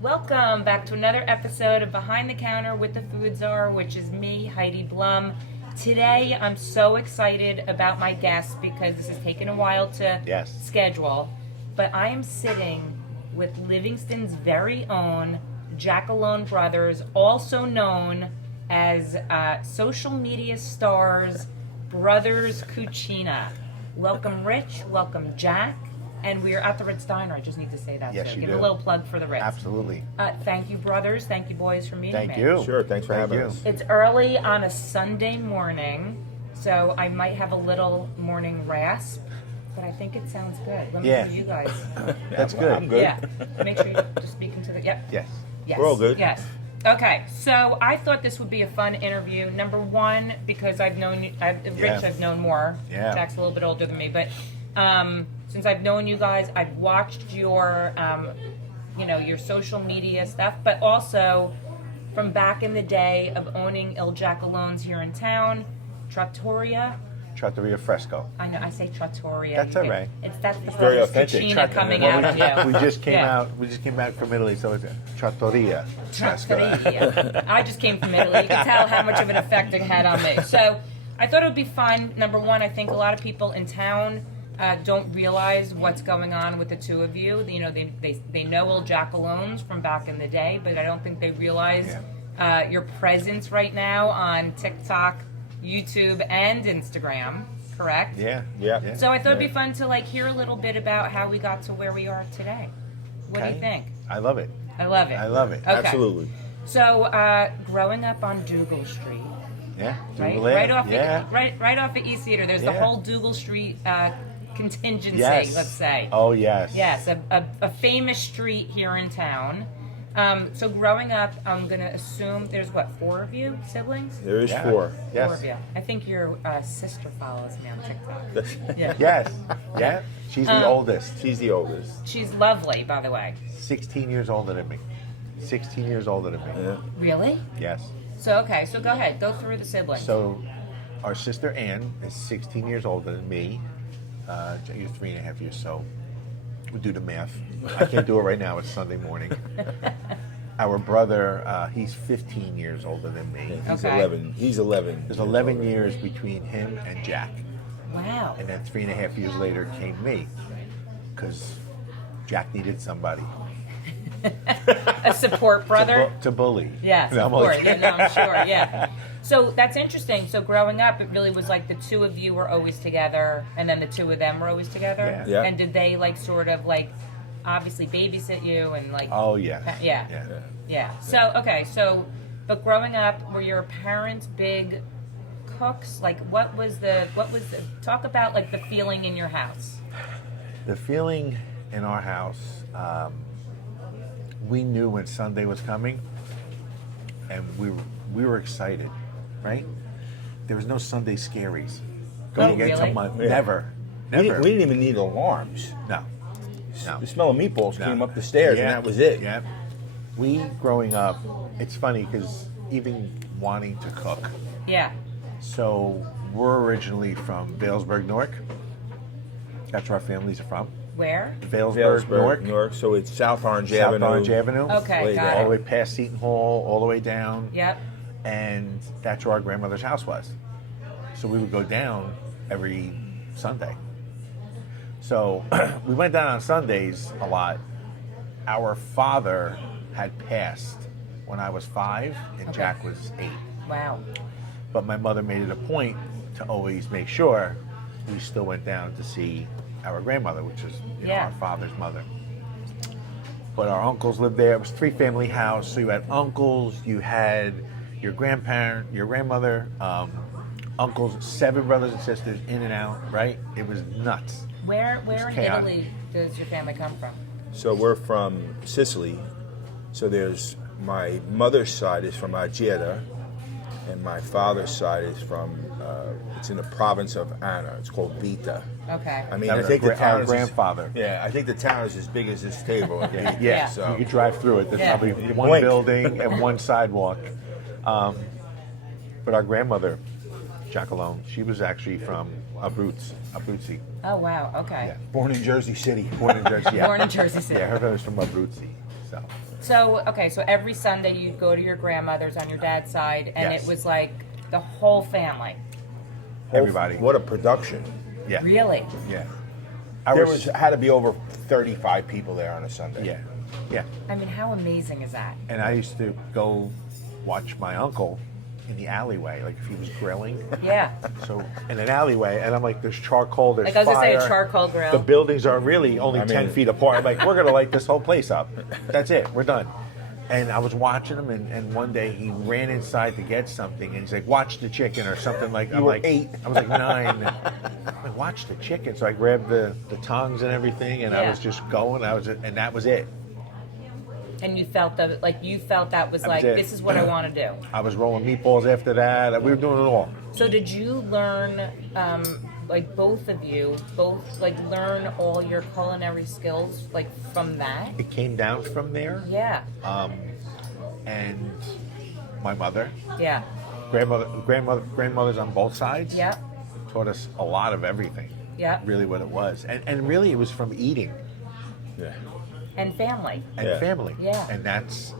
Welcome back to another episode of Behind the Counter with the Food Czar, which is me, Heidi Blum. Today, I'm so excited about my guests because this has taken a while to schedule. But I am sitting with Livingston's very own Giacalone brothers, also known as social media stars, Brothers Cucina. Welcome, Rich. Welcome, Jack. And we are at the Ritz Diner. I just need to say that. Yes, so you give do. a little plug for the Ritz. Absolutely. Thank you, brothers. Thank you, boys, for meeting me. Thank you. Sure, thanks for having us. It's early on a Sunday morning, so I might have a little morning rasp, but I think it sounds good. Let me hear you guys. That's good. I'm good. Yeah. Make sure you just speak into the... Yep. Yes. Yes. We're all good. Yes. Okay, so I thought this would be a fun interview. Number one, because I've known you, Rich, I've known more. Yeah. Jack's a little bit older than me, but since I've known you guys, I've watched your, your social media stuff, but also from back in the day of owning Il Giacalones here in town, Trattoria Fresco. I know, I say Trattoria. That's all right. That's the very Brothers authentic. Cucina coming out of you. We just came Yeah. out. We just came back from Italy, so it's Trattoria Fresco. Trattoria. I just came from Italy. You can tell how much of an effect it had on me. So I thought it would be fun. Number one, I think a lot of people in town don't realize what's going on with the two of you. You know, they know Il Giacalones from back in the day, but I don't think they realize your presence right now on TikTok, YouTube, and Instagram. Correct? Yeah. So I thought it'd be fun to hear a little bit about how we got to where we are today. What do you think? I love it. I love it. I love it. Okay. Absolutely. So growing up on Dougal Street, Yeah. right, Dougal right off, yeah. right off at East Theater. There's the whole Dougal Street contingency. Yes. Let's say. Oh yes. Yes, a famous street here in town. So growing up, I'm gonna assume there's four of you siblings? There is Yeah. four. Yes. Four of you. I think your sister follows me on TikTok. Yeah. Yes. Yeah. She's the oldest. She's the oldest. She's lovely, by the way. 16 years older than me. 16 years older than me. Yeah. Really? Yes. So go ahead, go through the siblings. So, our sister Ann is 16 years older than me. You're 3.5 years, so we'll do the math. I can't do it right now. It's Sunday morning. Our brother, he's 15 years older than me. He's Okay. 11. He's 11. There's 11 years between him and Jack. Wow. And then 3.5 years later came me, because Jack needed somebody A support brother? to bully. Yes, No, of I'm course. like- Yeah, no, I'm sure, yeah. So that's interesting. So growing up, it really was like the two of you were always together, and then the two of them were always together? Yeah. Yeah. And did they, obviously babysit you and, Oh, yes. Yeah. Yeah. So, but growing up, were your parents big cooks? What was the, talk about, the feeling in your house. The feeling in our house, we knew when Sunday was coming, and we were excited, right? There was no Sunday scaries. Going against really? a month. Yeah. Never. We Never. didn't even need alarms. No. No. The smell of meatballs No. came up the stairs, Yeah. and that was it. Yeah. We, growing up, it's funny because even wanting to cook, Yeah. so we're originally from Vailsburg, Newark. That's where our families are from. Where? Vailsburg, Newark. So it's South Orange South Avenue. Orange Avenue. Okay, Way got down. All it. the way past Seton Hall, all the way down. Yep. And that's where our grandmother's house was. So we would go down every Sunday. So we went down on Sundays a lot. Our father had passed when I was 5 and Okay. Jack was 8. Wow. But my mother made it a point to always make sure we still went down to see our grandmother, which is our father's mother. But our uncles lived there. It was a 3-family house. So you had uncles, you had your grandparent, your grandmother, uncles, 7 brothers and sisters in and out, right? It was nuts. Where in chaotic. Italy does your family come from? So we're from Sicily. So there's my mother's side is from Ageta, and my father's side is from it's in the province of Anna. It's called Vita. Okay. I mean, That I was think the town our is grandfather. Yeah, I think the town is as big as this table. Yeah. Yeah. So You could drive through it. There's Yeah. probably one Blink. building and one sidewalk. But our grandmother, Giacalone, she was actually from Abruzzi. Oh, wow. Okay. Yeah. born in Jersey City. Born in Jersey. Yeah. Born in Jersey City. Yeah, her family's from Abruzzi. So So, okay, so every Sunday you'd go to your grandmother's on your dad's side, and Yes. it was like the whole family. Everybody. What a production. Yeah. Really? Yeah. There had to be over 35 people there on a Sunday. Yeah. Yeah. I mean, how amazing is that? And I used to go watch my uncle in the alleyway, like if he was grilling. Yeah. So in an alleyway, and I'm like, there's charcoal, there's Like I was fire. gonna say a charcoal grill. The buildings are really only 10 mean- feet apart. I'm like, we're gonna light this whole place up. That's it. We're done. And I was watching him, and one day he ran inside to get something, and he's like, "Watch the chicken" or something like. I'm were like 8. I was like 9. I'm like, "Watch the chicken." So I grabbed the tongs and everything, and I Yeah. was just going. And that was it. And you felt that was That like, was it. this is what I want to do. I was rolling meatballs after that. We were doing it all. So did you learn, like both of you, learn all your culinary skills like from that? It came down from there, Yeah. and my mother, Yeah. grandmothers on both sides. Yeah. Taught us a lot of everything. Yeah. Really what it was. And really it was from eating Yeah. And family. and Yeah. family. Yeah. And that's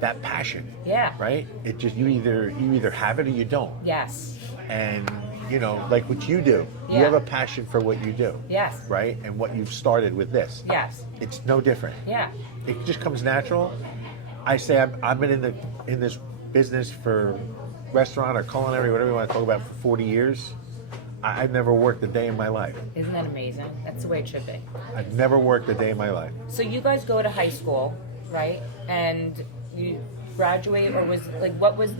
that passion. Yeah. Right? It just you either have it or you don't. Yes. And like what you do. You Yeah. have a passion for what you do. Yes. Right? And what you've started with this. Yes. It's no different. Yeah. It just comes natural. I say I've been in this business for restaurant or culinary, whatever you want to talk about, for 40 years. I've never worked a day in my life. Isn't that amazing? That's the way it should be. I've never worked a day in my life. So you guys go to high school, right? And you graduate, or what was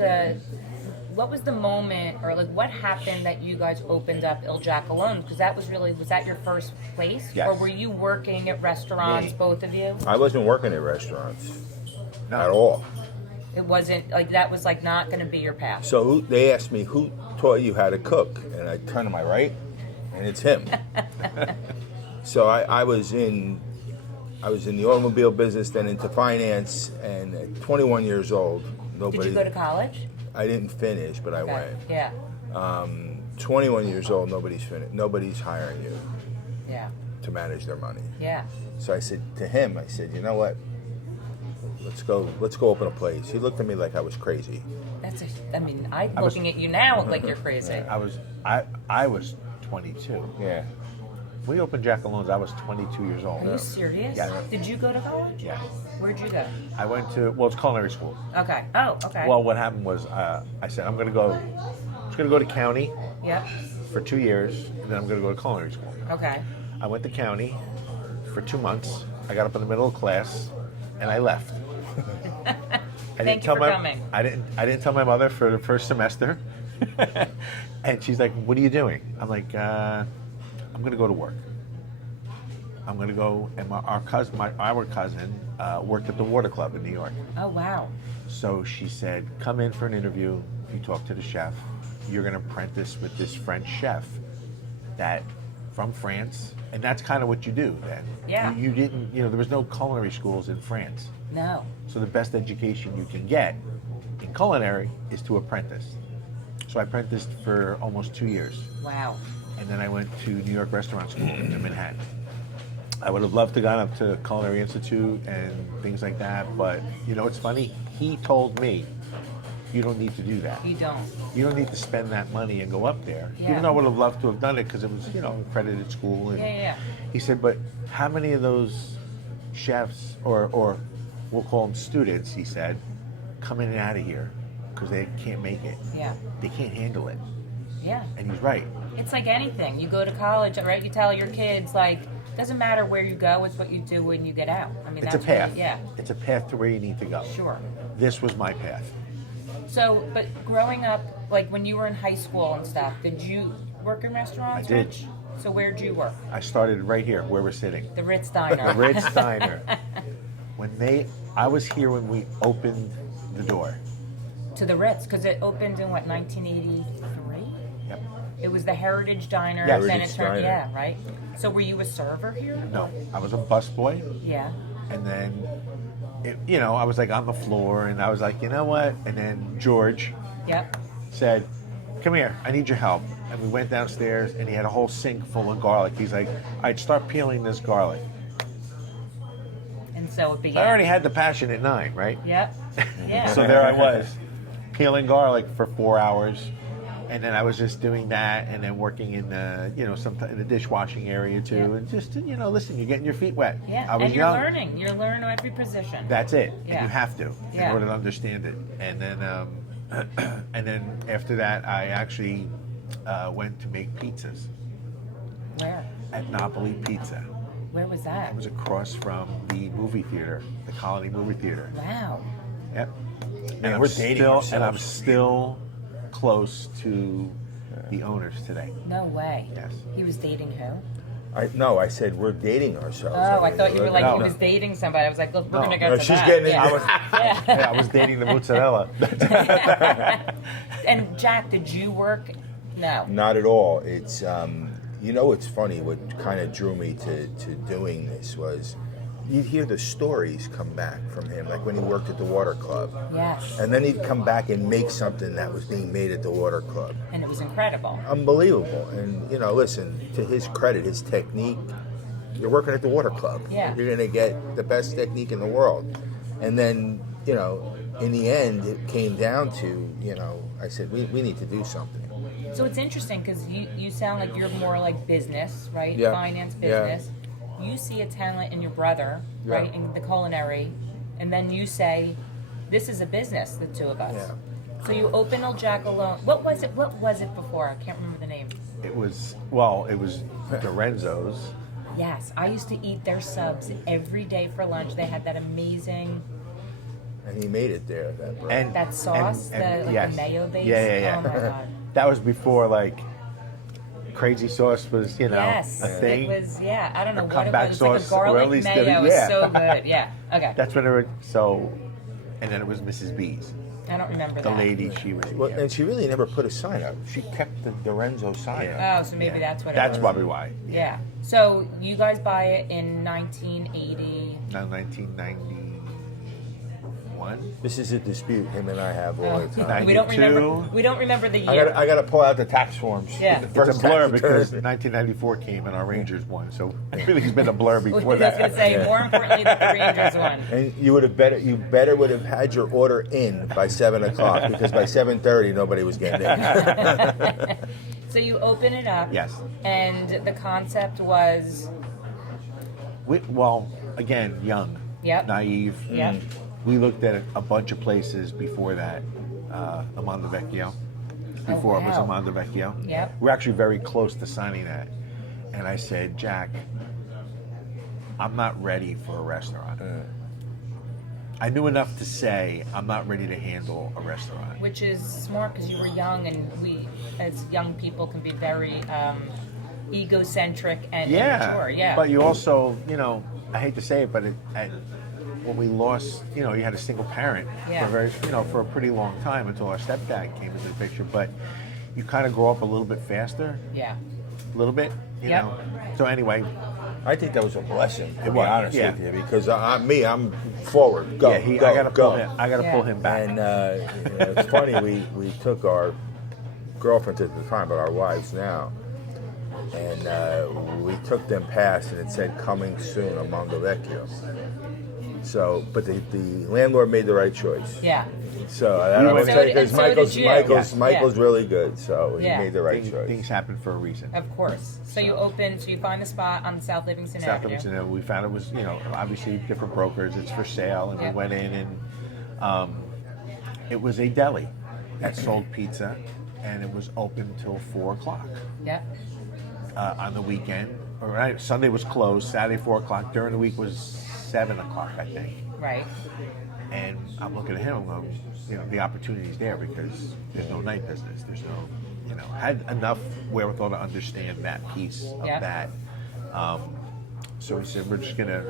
the moment, or like what happened that you guys opened up Il Giacalone? Because was that your first place? Yes. Or were you working at restaurants, Me. both of you? I wasn't working at restaurants No. at all. It wasn't like that was like not going to be your path. So they asked me, who taught you how to cook? And I turn to my right, and it's him. So I was in the automobile business, then into finance, and at 21 years old, nobody. Did you go to college? I didn't finish, but I Okay. went. Yeah. 21 years old, nobody's hiring you Yeah. to manage their money. Yeah. So I said to him, you know what? Let's go open a place. He looked at me like I was crazy. I'm looking at you now like you're crazy. I was 22. Yeah. We opened Giacalone's. I was 22 years old. Are you serious? Yeah. Did you go to college? Yeah. Where'd you go? I went to it's culinary school. Okay. Oh, okay. Well, what happened was I said I'm going to go to county Yep. for 2 years, and then I'm going to go to culinary school. Okay. I went to county for 2 months. I got up in the middle of class, and I left. Thank you for coming. I didn't tell my mother for the first semester, and she's like, "What are you doing?" I'm like, "I'm going to go to work. I'm going to go." And our cousin worked at the Water Club in New York. Oh, wow. So she said, "Come in for an interview. You talk to the chef. You're going to apprentice with this French chef from France." And that's kind of what you do then. Yeah. You didn't, there was no culinary schools in France. No. So the best education you can get in culinary is to apprentice. So I apprenticed for almost 2 years. Wow. And then I went to New York Restaurant School in Manhattan. I would have loved to gone up to Culinary Institute and things like that, but it's funny. He told me, you don't need to do that. You don't. You don't need to spend that money and go up there. Yeah. Even though I would have loved to have done it because it was, accredited school. And Yeah. He said, but how many of those chefs, or we'll call them students, he said, come in and out of here because they can't make it. Yeah. They can't handle it. Yeah. And he's right. It's like anything. You go to college, right? You tell your kids, like, doesn't matter where you go, it's what you do when you get out. I mean, It's a that's path. Really, yeah. It's a path to where you need to go. Sure. This was my path. So, but growing up, like when you were in high school and stuff, did you work in restaurants? I did. Rich? So where'd you work? I started right here where we're sitting. The Ritz Diner. The Ritz Diner. I was here when we opened the door. To the Ritz, because it opened in what, 1983? Yep. It was the Heritage Diner, Yes. then it Heritage turned, Diner. yeah, right? So were you a server here? No, I was a busboy, Yeah. and then, I was like on the floor, and I was like, you know what? And then George Yep. said, come here, I need your help. And we went downstairs, and he had a whole sink full of garlic. He's like, I'd start peeling this garlic. And so it began. I already had the passion at 9, right? Yep. Yeah. So there I was, peeling garlic for 4 hours, and then I was just doing that, and then working in the, in the dishwashing area too, and just, listen, you're getting your feet wet. Yeah, I was and you're young. learning. You're learning every position. That's it. Yeah. And you have to in order to understand it. And then, and then after that, I actually went to make pizzas. Where? At Napoli Pizza. Where was that? It was across from the movie theater, the Colony movie theater. Wow. Yep. Man, we're dating ourselves. And I'm still close to the owners today. No way. Yes. He was dating who? No, I said we're dating ourselves. Oh, I thought you were like No. he was dating somebody. I was like, look, we're No. gonna go No, to she's that. getting it. Yeah. I was dating the mozzarella. And Jack, did you work? No. Not at all. It's it's funny. What kind of drew me to doing this was you'd hear the stories come back from him, like when he worked at the Water Club. Yes. And then he'd come back and make something that was being made at the Water Club. And it was incredible. Unbelievable. And, listen, to his credit, his technique, you're working at the Water Club. Yeah. You're going to get the best technique in the world. And then, in the end, it came down to, I said, we need to do something. So it's interesting because you sound like you're more like business, right? Yeah. Finance, Yeah. business. You see a talent in your brother, right, Yeah. in the culinary, and then you say, this is a business, the two of us. Yeah. So you open Il Giacalone. What was it before? I can't remember the name. It was Lorenzo's. Yes, I used to eat their subs every day for lunch. They had that amazing, And he made it there. that sauce, the yes. mayo base. Yeah. Oh my God. That was before, crazy sauce was, Yes, a thing. it was. Yeah, I don't know Or what it comeback was. It was sauce, like a or at garlic least mayo. the- It was yeah. so good. Yeah. Okay. That's when it was, and then it was Mrs. B's. I don't remember The that. lady, she was. Well, and she really never put a sign up. She kept the Lorenzo sign up. Oh, so maybe that's what it That's was. probably why. Yeah. So you guys buy it in 1980. Now 1991. This is a dispute him and I have all the time. We don't remember. 92. We don't remember the year. I got to pull out the tax forms. Yeah. The It's first a blur tax because return. 1994 came and our Rangers won, so everything's been a blur I was before going to that. say, more importantly, that the Rangers won. And you better would have had your order in by 7:00 because by 7:30 nobody was getting in. So you open it up. Yes. And the concept was. Again, young, Yep. naive. Yep. We looked at a bunch of places before that, Amanda Vecchio. Before it was wow. Amanda Vecchio. Yep. We're actually very close to signing that. And I said, Jack, I'm not ready for a restaurant. I knew enough to say I'm not ready to handle a restaurant. Which is smart because you were young, and we, as young people, can be very egocentric and immature. Yeah. But you also, I hate to say it, but when we lost, you had a single parent for a pretty long time until our stepdad came into the picture. But you kind of grow up a little bit faster. Yeah. A little bit, you Yep. know. So anyway, I think that was a blessing, to be was, honest yeah. with you, because I'm forward. Go, I gotta go. pull him back. And it's funny, we took our girlfriends at the time, but our wives now, and we took them past, and it said "coming soon" Amanda Vecchio. So, but the landlord made the right choice. Yeah. So I don't want to say because you. Michael's really good, so he Yeah. made the right choice. Things happen for a reason. Of course. So you find the spot on South Livingston South Avenue. Livingston, we found it was, obviously different brokers. It's for sale, and Yep. we went in, and it was a deli that sold pizza, and it was open till 4:00 Yep. on the weekend. All right, Sunday was closed. Saturday 4:00. During the week was 7:00, I think. Right. And I'm looking at him. I'm going, the opportunity's there because there's no night business. There's no, had enough wherewithal to understand that piece of Yep. that. So we said we're just gonna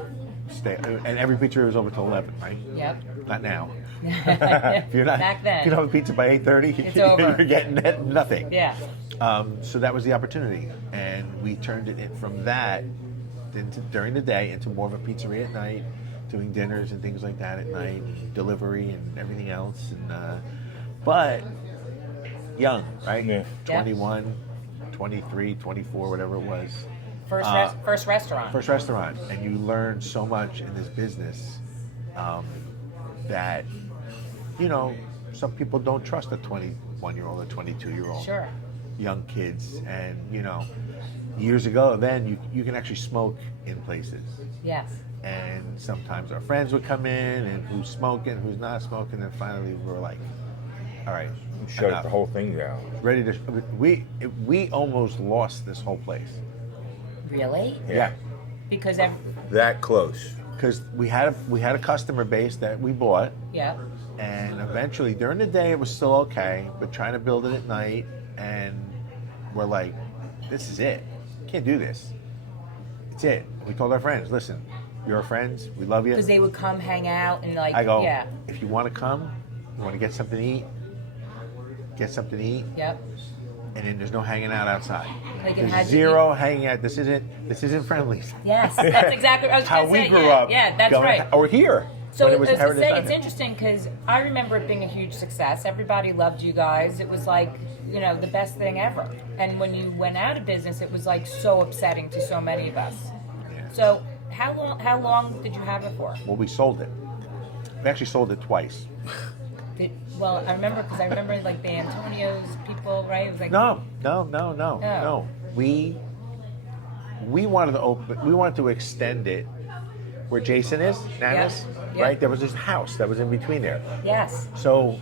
stay. And every pizzeria was over till 11, right? Yep. Not now. If you're not, Back then. if you don't have a pizza by 8:30, It's over. you're getting nothing. Yeah. So that was the opportunity, and we turned it in from that during the day into more of a pizzeria at night, doing dinners and things like that at night, delivery and everything else. And but young, right? Yeah. 21, 23, 24, whatever it was. First restaurant. First restaurant, and you learn so much in this business that, you know, some people don't trust a 21-year-old or 22-year-old. Sure. Young kids, and you know, years ago, then you can actually smoke in places. Yes. And sometimes our friends would come in, and who's smoking, who's not smoking, and finally we were like, all right, Shut the whole thing down. ready to. We almost lost this whole place. Really? Yeah. Because That close. Because we had a customer base that we bought, yeah. and eventually during the day it was still okay, but trying to build it at night, and we're like, this is it. Can't do this. It's it. We told our friends, listen, you're our friends. We love you. Because they would come hang out and like, I go, yeah. if you want to come, you want to get something to eat, get something to eat, Yep. and then there's no hanging out outside. Like it There's had to zero hanging out. This isn't Friendly's. Yes, that's exactly what I was How going to we say. grew yeah, up. yeah, that's going, right. Or here. So when I it was was going to Heritage say, Sunday. it's interesting because I remember it being a huge success. Everybody loved you guys. It was like, you know, the best thing ever. And when you went out of business, it was like so upsetting to so many of us. Yeah. So how long did you have it for? Well, we sold it. We actually sold it twice. Well, I remember because I remember like the Antonio's people, right? It was like No. Oh. We wanted to open. We wanted to extend it where Jason is, Nana's, Yep. right? There was this house that was in between there. Yes. So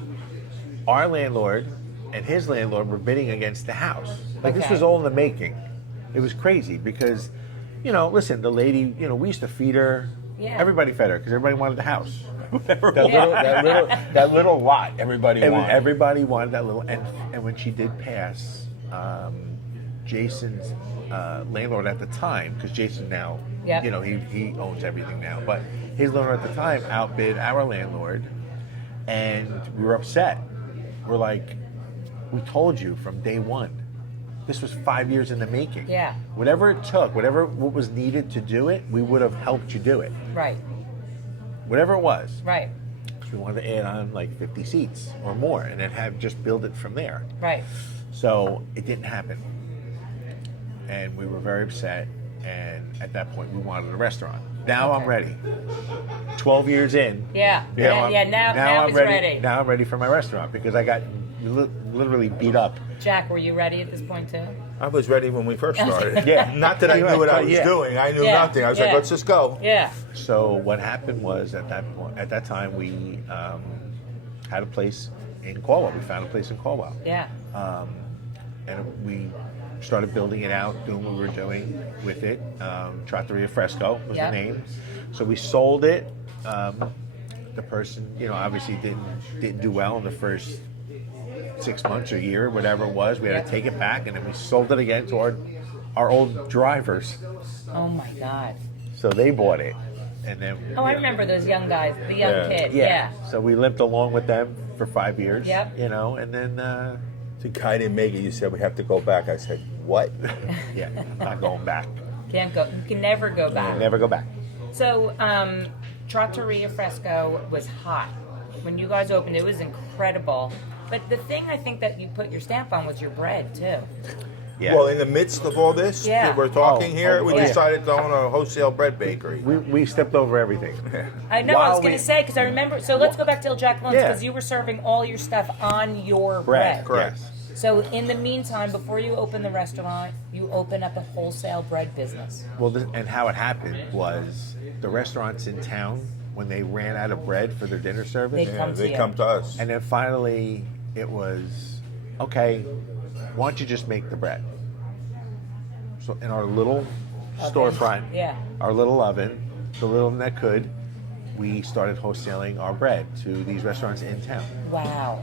our landlord and his landlord were bidding against the house. Like this Okay. was all in the making. It was crazy because, you know, listen, the lady, you know, we used to feed her. Yeah. Everybody fed her because everybody wanted the house. That little lot everybody wanted. Everybody wanted that little, and when she did pass, Jason's landlord at the time, because Jason now, Yep. you know, he owns everything now, but his landlord at the time outbid our landlord, and we were upset. We're like, we told you from day one. This was 5 years in the making. Yeah. Whatever it took, what was needed to do it, we would have helped you do it. Right. Whatever it was. Right. We wanted to add on like 50 seats or more, and then just build it from there. Right. So it didn't happen, and we were very upset. And at that point, we wanted a restaurant. Now Okay. I'm ready. 12 years in. Yeah. you know, Now I'm it's ready. ready. Now I'm ready for my restaurant because I got literally beat up. Jack, were you ready at this point too? I was ready when we first started. Yeah. Not that I knew what I was Yeah. doing. I knew Yeah. nothing. I was Yeah. like, let's just go. Yeah. So what happened was at that time we had a place in Caldwell. We found a place in Caldwell. Yeah. And we started building it out, doing what we were doing with it. Trattoria Fresco was Yep. the name. So we sold it. The person, you know, obviously didn't do well in the first 6 months or year, whatever it was. We had Yep. to take it back, and then we sold it again to our old drivers. Oh my God. So they bought it, and then. Oh, I remember those young guys, the young Yeah. kid. Yeah. Yeah. So we limped along with them for 5 years. Yep. You know, and then. The guy didn't make it. You said we have to go back. I said, what? Yeah, not going back. Can't go. You can never go back. Never go back. So, Trattoria Fresco was hot when you guys opened. It was incredible. But the thing I think that you put your stamp on was your bread too. Yeah. Well, in the midst of all this Yeah. that we're talking here, we yeah. decided to own a wholesale bread bakery. we stepped over everything. I know. I was While going we- to say because I remember. So let's go back to Il Giacalone's Yeah. because you were serving all your stuff on your Bread. bread. Correct. Yes. So in the meantime, before you open the restaurant, you open up a wholesale bread business. Well, and how it happened was the restaurants in town, when they ran out of bread for their dinner service, They Yeah, come to they you. come to us. and then finally it was, okay, why don't you just make the bread? So in our little storefront, Yeah. our little oven, the little one that could, we started wholesaling our bread to these restaurants in town. Wow.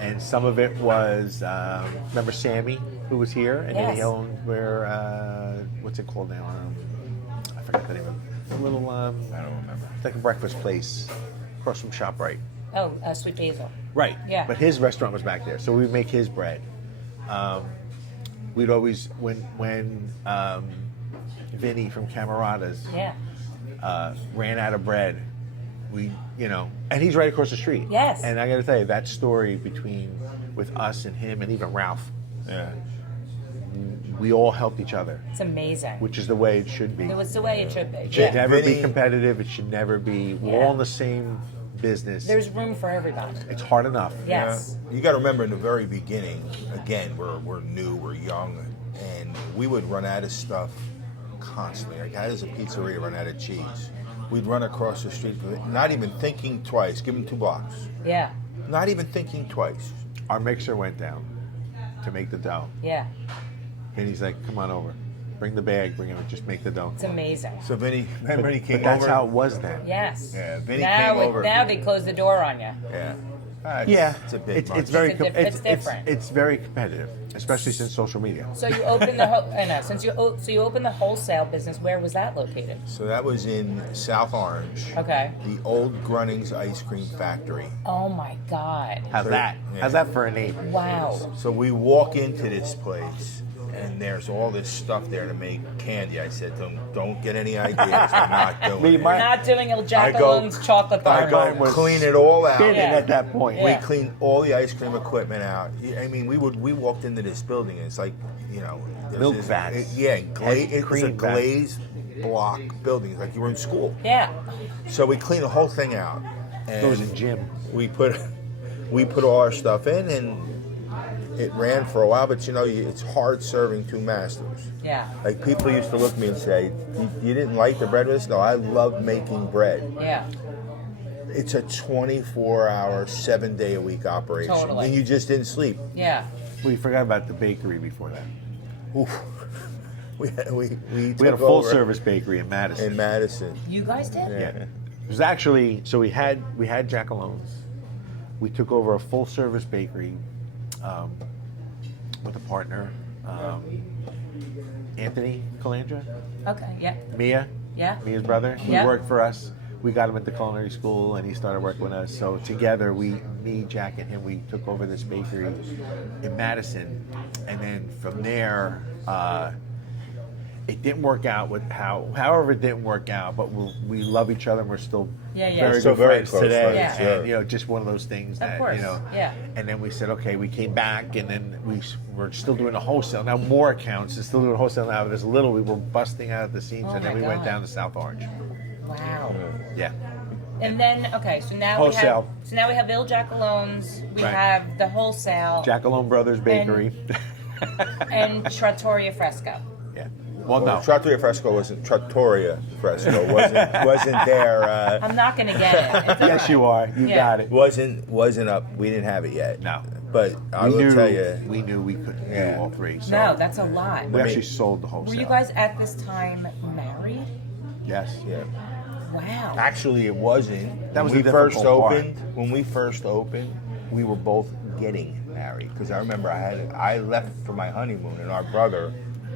And some of it was, remember Sammy, who was here, and then he Yes. owned what's it called now? I forgot the name of it. A little, I don't remember. it's like a breakfast place across from ShopRite. Oh, Sweet Basil. Right. Yeah. But his restaurant was back there, so we'd make his bread. We'd always, when Vinny from Camaradas Yeah. ran out of bread, and he's right across the street. Yes. And I got to tell you, that story with us and him and even Ralph, Yeah. we all helped each other, It's amazing. which is the way it should be. It was the way it should be. It should never be Vinny- competitive. It should never be. We're all in the same business. There's room for everybody. It's hard enough. Yes. You got to remember in the very beginning, again, we're new, we're young, and we would run out of stuff constantly. Like, how does a pizzeria run out of cheese? We'd run across the street, not even thinking twice. Give them 2 blocks. Yeah. Not even thinking twice. Our mixer went down to make the dough. Yeah. And he's like, come on over. Bring the bag, bring it, just make the dough. It's amazing. So Vinny came But that's over. how it was then. Yes. Yeah, Vinny now came over. Now they close the door on you. Yeah. It's a bit It's much. very It's different. It's very competitive, especially since social media. So you opened the I know. So you opened the wholesale business. Where was that located? So that was in South Orange. Okay. The old Grunning's Ice Cream Factory. Oh my God. How's that? Yeah. How's that for a name? Wow. So we walk into this place, and there's all this stuff there to make candy. I said, don't get any ideas. I'm not doing Me, it. my- We're not doing Il I Giacalone's go- chocolate bar. I go Mine was clean it all out. Spinning Yeah. at that point. Yeah. We cleaned all the ice cream equipment out. I mean, we walked into this building, and it's like, there's Milk this- vats. it was a Cream vats. glazed block building. It's like you were in school. Yeah. So we cleaned the whole thing out. It was a And gym. we put all our stuff in, and it ran for a while. But it's hard serving 2 masters. Yeah. Like, people used to look at me and say, "You didn't like the bread with us?" No, I love making bread. Yeah. It's a 24-hour, 7-day-a-week operation. Totally. And you just didn't sleep. Yeah. We forgot about the bakery before that. Oof. We We had a took full over service bakery in Madison. in Madison. You guys did? Yeah. It was actually, so we had Giacalone's. We took over a full service bakery with a partner, Anthony Calandra, Okay. Yeah. Mia, Yeah. Mia's brother. He Yeah. worked for us. We got him into culinary school, and he started working with us. So together, me, Jack, and him, we took over this bakery in Madison, and then from there, it didn't work out with however it didn't work out. But we love each other, and we're still Yeah, yeah. very Still good very friends close today. friends, And yeah. just one of those things that course, yeah. And then we said, okay, we came back, and then we're still doing the wholesale now. More accounts, and still doing wholesale now. But as little, we were busting out at the seams, Oh and then my we went God. down to South Orange. Wow. Yeah. And then so now Wholesale. we have Il Giacalone's. We Right. have the wholesale Giacalone Brothers Bakery. and Trattoria Fresco. Yeah. Well, no. Trattoria Fresco Trattoria Fresco wasn't there. I'm not going to get it. It's all Yes, right. you are. You Yeah. got it. wasn't up. We didn't have it yet. No. But I We will knew tell you, we knew we couldn't Yeah. do all three. So No, that's a lot. we actually sold the wholesale. Were you guys at this time married? Yes. yeah. Wow. Actually, it wasn't. That was when the we first difficult part. opened. When we first opened, we were both getting married because I remember I left for my honeymoon, and our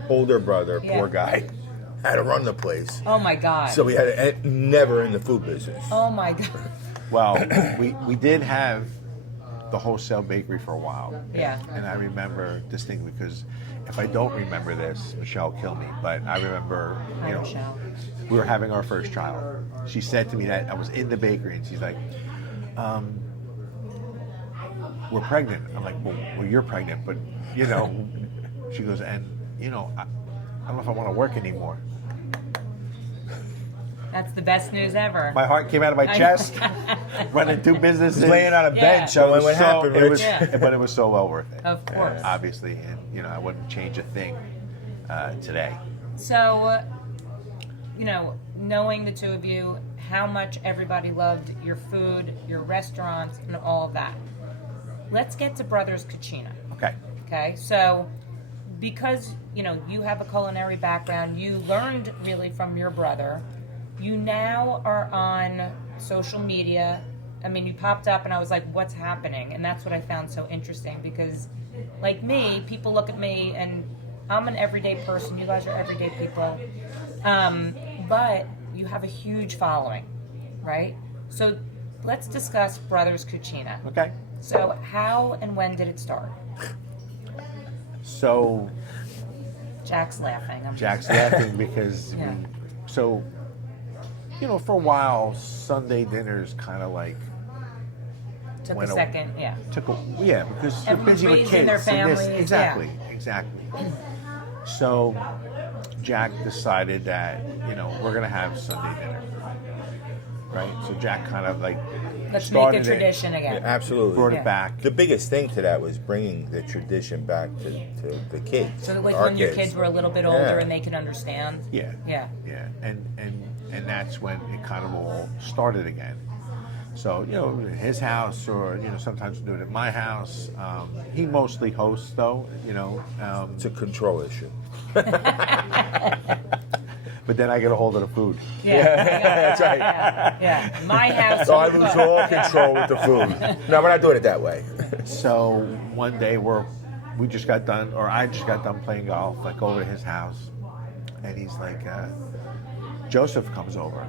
older brother, Yeah. poor guy, had to run the place. Oh my God. So we had never in the food business. Oh my God. Well, we did have the wholesale bakery for a while. Yeah. And I remember distinctly because if I don't remember this, Michelle will kill me. But I remember, Hi, Michelle. we were having our first child. She said to me that I was in the bakery, and she's like, "We're pregnant." I'm like, "Well, you're pregnant, but She goes, "And I don't know if I want to work anymore." That's the best news ever. My heart came out of my chest. Running 2 businesses. He was laying on a Yeah. bed showing what So happened, it Rich. was, Yeah. but it was so well worth it. Of course. Obviously, and I wouldn't change a thing today. So, knowing the two of you, how much everybody loved your food, your restaurants, and all of that. Let's get to Brothers Cucina. Okay. Okay, so because you have a culinary background, you learned really from your brother. You now are on social media. I mean, you popped up, and I was like, "What's happening?" And that's what I found so interesting because, like me, people look at me, and I'm an everyday person. You guys are everyday people, but you have a huge following, right? So let's discuss Brothers Cucina. Okay. So how and when did it start? So Jack's laughing. Jack's laughing because Yeah. for a while, Sunday dinners kind of like Took went a second, yeah. because you're Everyone's busy with raising kids. their and this- families, exactly. So So Jack decided that, we're going to have Sunday dinner. Right? So Jack kind of like Let's make a tradition again. Yeah, absolutely. brought it back. The biggest thing to that was bringing the tradition back to the kids. So like our when your kids were a little bit older and they could understand. Yeah. Yeah. Yeah. And that's when it kind of all started again. So, in his house or, sometimes we do it at my house. He mostly hosts though, It's a control issue. But then I get a hold of the food. Yeah. That's right. Yeah. My house. So I lose all control with the food. No, we're not doing it that way. So one day we just got done, or I just got done playing golf, like over to his house. And he's like, Joseph comes over.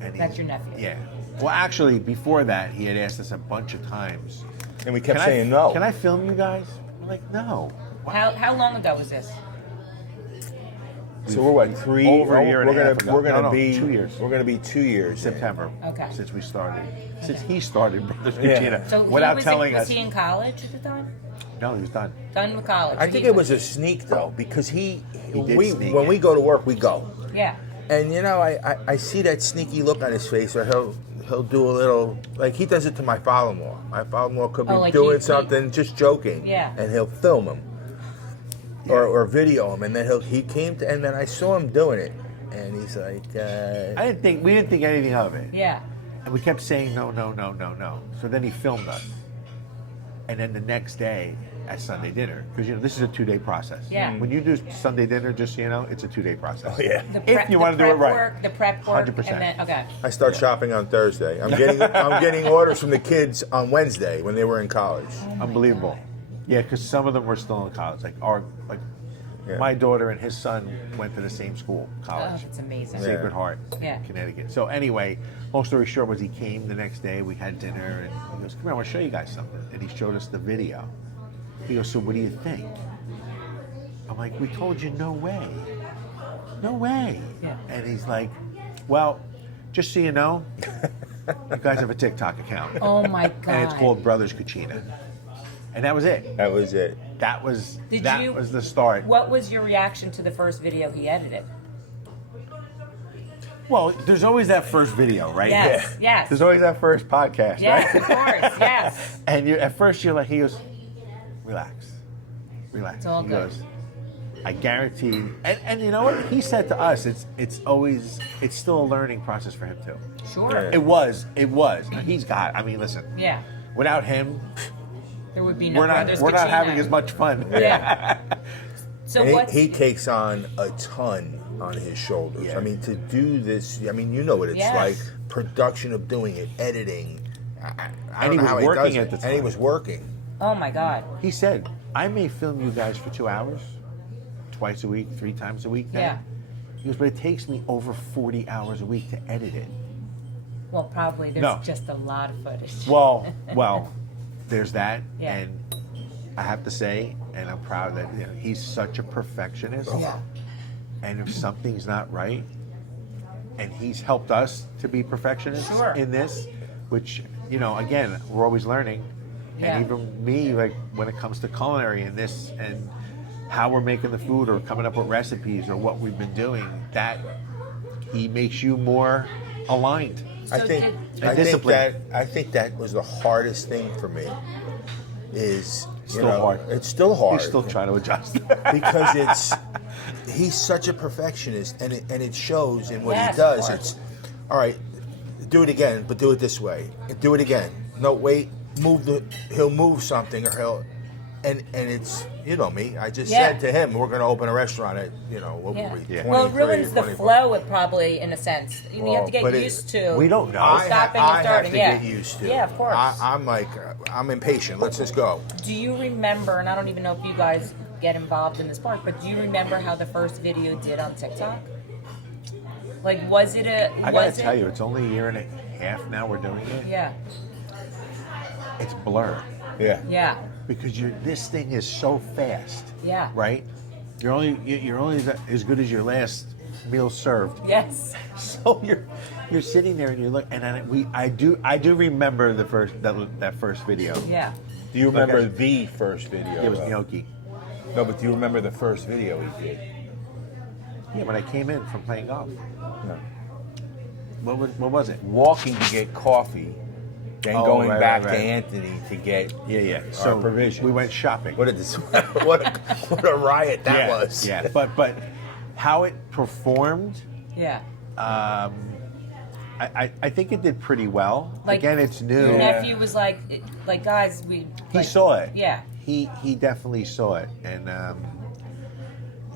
And That's your nephew. Yeah. Well, actually, before that, he had asked us a bunch of times. And we kept saying no. Can I film you guys? We're like, no. How long ago was this? So we're what, 3? Over a year and a half ago. We're gonna No, be 2 years. We're gonna be 2 years. September. Okay. Since we started. Since he started Brothers Yeah. Cucina. So Without telling was us. he in college at the time? No, he was done. Done with college. I think it was a sneak though, because did sneak when in. we go to work, we go. Yeah. And I see that sneaky look on his face, or he'll do a little, like he does it to my father-in-law. My father-in-law could be like doing something, just joking. Yeah. And he'll film him. Or video him, and then and then I saw him doing it, and he's like, we didn't think anything of it. Yeah. And we kept saying no. So then he filmed us. And then the next day at Sunday dinner, because this is a 2-day process. Yeah. When you do Sunday dinner, just so you know, it's a 2-day process. Oh yeah. If you want to do it right. The prep work. 100%. And then, okay. I start shopping on Thursday. I'm getting orders from the kids on Wednesday when they were in college. Unbelievable. Yeah, because some of them were still in college. My daughter and his son went to the same school, college. Oh, that's amazing. Sacred Heart, Yeah. Connecticut. So anyway, long story short was he came the next day, we had dinner, and he goes, come here, I want to show you guys something. And he showed us the video. He goes, so what do you think? I'm like, we told you no way. No way. Yeah. And he's like, well, just so you know, you guys have a TikTok account. Oh my God. And it's called Brothers Cucina. And that was it. That was it. That was was the start. What was your reaction to the first video he edited? Well, there's always that first video, right? Yes, yes. There's always that first podcast, Yes, right? of course, yes. And at first you're like, he goes, relax. It's all he good. goes, I guarantee, and you know what? He said to us, it's still a learning process for him too. Sure. Yeah. It was. Listen. Yeah. Without him, There would be no we're not Cucina. having as much fun. Yeah. So And he takes on a ton on his shoulders. Yeah. I mean, to do this, I mean, you know what it's Yes. like. Production of doing it, editing. I And don't he know was how working he does at it. the And he time. was working. Oh my God. He said, I may film you guys for 2 hours, twice a week, 3 times a week. Now. Yeah. He goes, but it takes me over 40 hours a week to edit it. Well, probably there's No. just a lot of footage. Well, there's that, Yeah. and I have to say, and I'm proud that he's such a perfectionist. Yeah. And if something's not right, and he's helped us to be perfectionists Sure. in this, which again, we're always learning. Yeah. And even me, like when it comes to culinary and this and how we're making the food or coming up with recipes or what we've been doing, that he makes you more aligned. I think discipline. I think that was the hardest thing for me. Is Still hard. It's still hard. He's still trying to adjust. because he's such a perfectionist, and it shows in what Yes, he does. of course. It's all right. Do it again, but do it this way. Do it again. No, wait. He'll move something, or and it's me. I just said to him, we're going to open a restaurant at what Yeah. were we? Yeah. Well, it 23, ruins the 24. flow, it probably, in a sense. You have to get but used to. We don't know. Stopping I and starting. have to Yeah. get used to. Yeah, of course. I'm like, I'm impatient. Let's just go. Do you remember, and I don't even know if you guys get involved in this part, but do you remember how the first video did on TikTok? Like, was it I gotta tell you, it's only a year and a half now we're doing it. Yeah. It's blur. Yeah. Yeah. Because this thing is so fast. Yeah. Right? You're only as good as your last meal served. Yes. So you're sitting there and you look, and I do remember that first video. Yeah. Do you remember Okay. the first video? It was gnocchi. No, but do you remember the first video he did? Yeah, when I came in from playing golf. No. What was it? Walking to get coffee, then going back to Anthony to get So provisions. we went shopping. What a riot that was. Yeah, but how it performed, Yeah. I think it did pretty well. Like, again, it's new. Your nephew was like, guys, He saw it. Yeah. He definitely saw it, and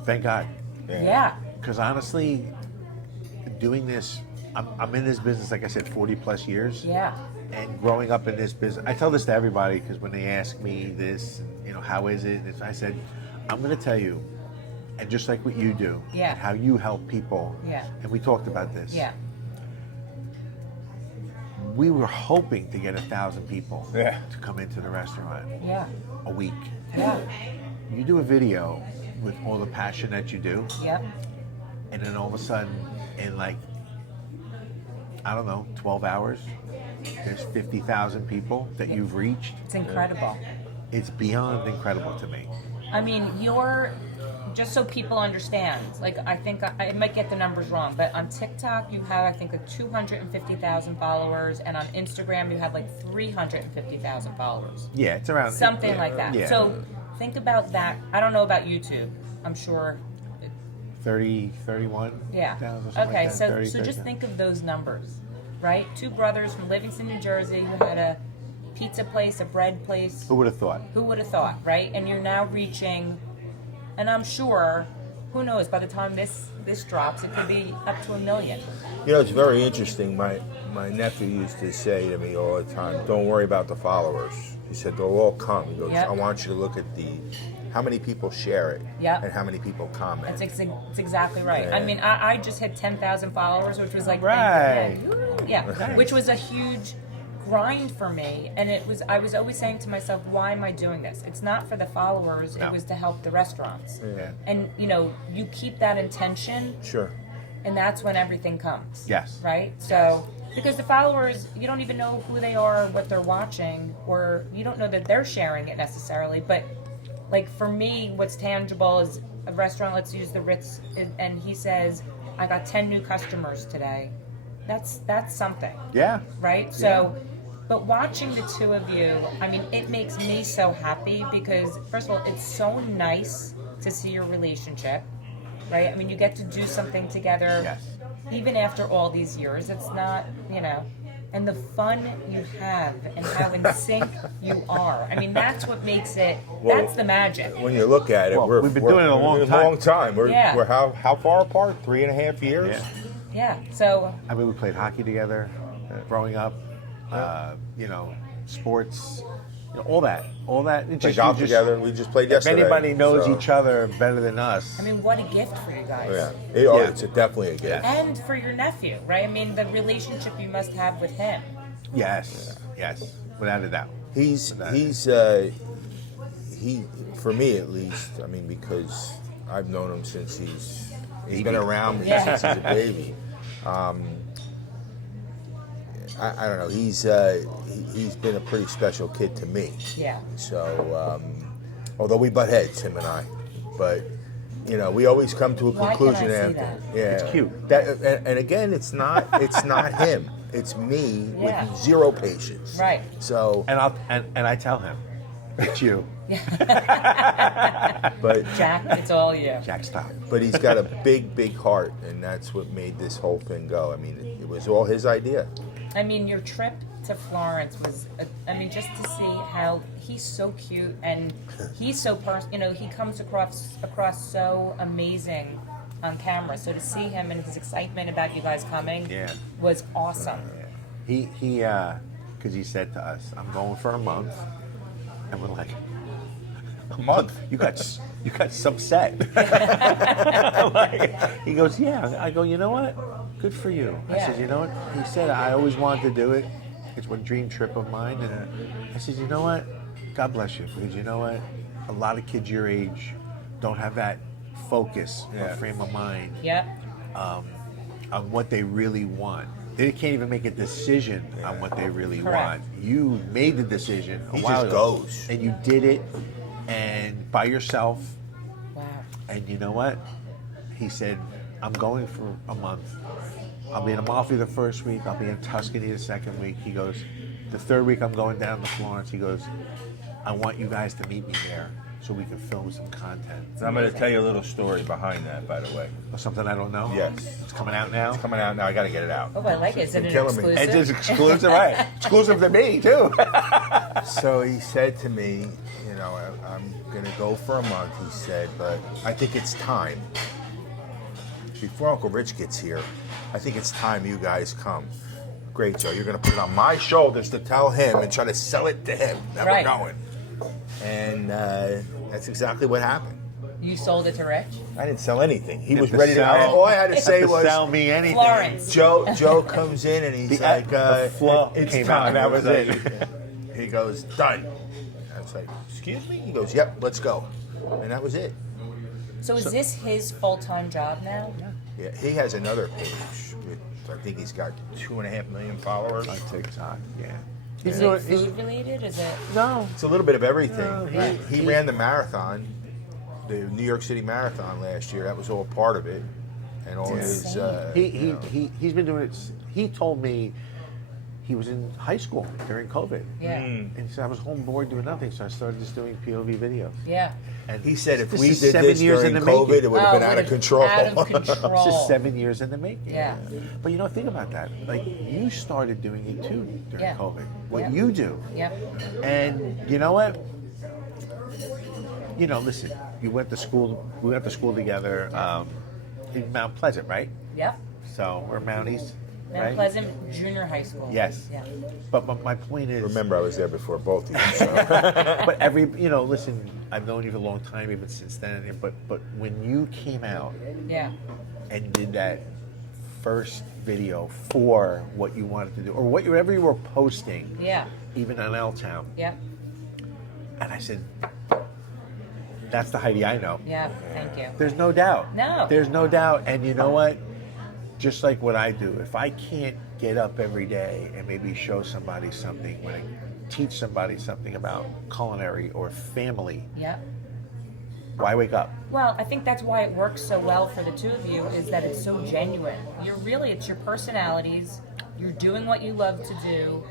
thank God. Yeah. Because honestly, doing this, I'm in this business, like I said, 40 plus years. Yeah. And growing up in this business, I tell this to everybody because when they ask me this, how is it? And I said, I'm going to tell you, and just like what you do, Yeah. and how you help people. Yeah. And we talked about this. Yeah. We were hoping to get 1,000 people Yeah. to come into the restaurant Yeah. a week. Yeah. You do a video with all the passion that you do, Yep. and then all of a sudden, in like, I don't know, 12 hours, there's 50,000 people that you've reached. It's incredible. It's beyond incredible to me. I mean, just so people understand, like, I think I might get the numbers wrong, but on TikTok you have, I think, like 250,000 followers, and on Instagram you have like 350,000 followers. Yeah, it's around Something like that. Yeah. So think about that. I don't know about YouTube. I'm sure. 30, 31. Yeah. 1,000 or something Okay, like that, so 30, just 30. think of those numbers, right? Two brothers from Livingston, New Jersey, who had a pizza place, a bread place. Who would have thought? Who would have thought, right? And you're now reaching, and I'm sure, who knows, by the time this drops, it could be up to 1 million. It's very interesting. My nephew used to say to me all the time, "Don't worry about the followers." He said, "They'll all come." He goes, Yep. "I want you to look at how many people share it, Yep. and how many people comment." That's exactly right. Yeah. I mean, I just hit 10,000 followers, which was like, Right. yeah, Right. which was a huge grind for me. And I was always saying to myself, why am I doing this? It's not for the followers. No. It was to help the restaurants. Yeah. And, you keep that intention, Sure. and that's when everything comes. Yes. Right? So, because the followers, you don't even know who they are, what they're watching, or you don't know that they're sharing it necessarily. But, like, for me, what's tangible is a restaurant, let's use the Ritz, and he says, I got 10 new customers today. That's something. Yeah. Right? So, but watching the two of you, I mean, it makes me so happy because, first of all, it's so nice to see your relationship, right? I mean, you get to do something together, Yes. even after all these years. It's not, and the fun you have and how in sync you are. I mean, that's what makes it, that's the magic. When you look at it, Well, we've been doing it a long time. We're Yeah. how far apart? 3.5 years. Yeah. Yeah, so, I mean, we played hockey together growing up. Sports, all that. It Played golf together. We just played If yesterday. anybody knows so, each other better than us, I mean, what a gift for you guys. Yeah. Yeah. It's definitely a gift. And for your nephew, right? I mean, the relationship you must have with him. yes, without a doubt. He for me at least. I mean, because I've known him since he's been around me Yeah. since he's a baby. I don't know. He's been a pretty special kid to me. Yeah. So although we butt heads, him and I, but we always come to a Why conclusion can I see after. that? Yeah, It's cute. And again, it's not him. It's me Yeah. with zero patience. Right. So, And I tell him, it's you, but Jack, it's all you. Jack. Stop. but he's got a big heart, and that's what made this whole thing go. I mean, it was all his idea. I mean, your trip to Florence was, just to see how he's so cute and he's so he comes across so amazing on camera. So to see him and his excitement about you guys coming was awesome. He because he said to us, I'm going for a month, and we're like, a month? You got subset. He goes, yeah. I go, you know what? Good for you. I Yeah. said, you know what? He said, I always wanted to do it. It's one dream trip of mine. And I said, you know what? God bless you. Because you know what? A lot of kids your age don't have that focus or frame of mind Yep. on what they really want. They can't even make a decision on what they really Correct. want. You made the decision a He while just ago, goes. and you did it, and by yourself, And you know what? He said, I'm going for a month. I'll be in Amalfi the first week. I'll be in Tuscany the second week. He goes, the third week I'm going down to Florence. He goes, I want you guys to meet me there so we can film some content. So I'm going to tell you a little story behind that, by the way. Or something I don't know? Yes. It's coming out now? It's coming out now. I got to get it out. Oh, I like it. Is it an killing me. exclusive? It's exclusive, right? Exclusive to me, too. So he said to me, you know, I'm going to go for a month, he said, but I think it's time. Before Uncle Rich gets here, I think it's time you guys come. Great, Joe. You're going to put it on my shoulders to tell him and try to sell it to him that we're going. And that's exactly what happened. You sold it to Rich? I didn't sell anything. He was to ready to. sell- All I had to say was, sell me anything. Florence. Joe comes in and he's like, the flow it's came time. out and that was it. He goes, done. I was like, excuse me? He goes, yep, let's go. And that was it. So is this his full-time job now? Yeah, he has another page. With, I think he's got 2.5 million followers. On TikTok, yeah. Is it food related? Is it? No. It's a little bit of everything. No, He ran the marathon, the New York City Marathon last year. That was all part of it. And all his... He's been doing it. He told me he was in high school during COVID. Yeah. And he said, I was home bored doing nothing, so I started just doing POV videos. Yeah. And he said if This we is did 7 this years during in the COVID, making. it would have been out of control. Out of control. This is 7 years in the making. Yeah. But you know, think about that. Like, you started doing it too during Yeah. COVID. What Yeah. you do. Yep. And you know what? You know, listen, we went to school together in Mount Pleasant, right? Yep. So we're Mounties, Mount right? Pleasant Junior High School. Yes. Yeah. But my point is... Remember, I was there before both of you. So. But listen, I've known you for a long time, even since then. But when you came out Yeah. and did that first video for what you wanted to do, or whatever you were posting, Yeah. even on L-Town, Yep. and I said, that's the Heidi I know. Yeah. Thank you. There's no doubt. No. There's no doubt. And you know what? Just like what I do, if I can't get up every day and maybe show somebody something, when I teach somebody something about culinary or family, Yep. why wake up? Well, I think that's why it works so well for the two of you, is that it's so genuine. It's your personalities, you're doing what you love to do,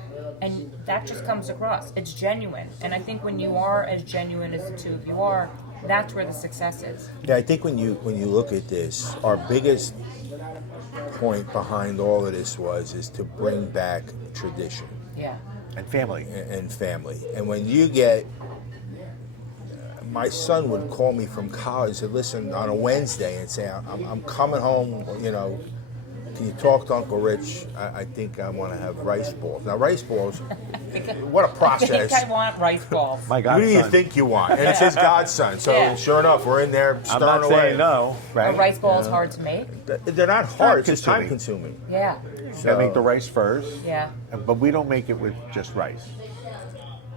and that just comes across. It's genuine. And I think when you are as genuine as the two of you are, that's where the success is. Yeah, I think when you look at this, our biggest point behind all of this is to bring back tradition Yeah. And family. and family. And when you get, my son would call me from college and listen on a Wednesday and say, I'm coming home, can you talk to Uncle Rich? I think I want to have rice balls. Now, rice balls, what a I process. think I want rice balls. My What godson. do you think you want? And it's his godson. So Yeah. sure enough, we're in there I'm stirring not away. saying no, right? A rice ball is hard to make. They're not hard. It's just time consuming. Yeah. You gotta make the rice first. Yeah. But we don't make it with just rice.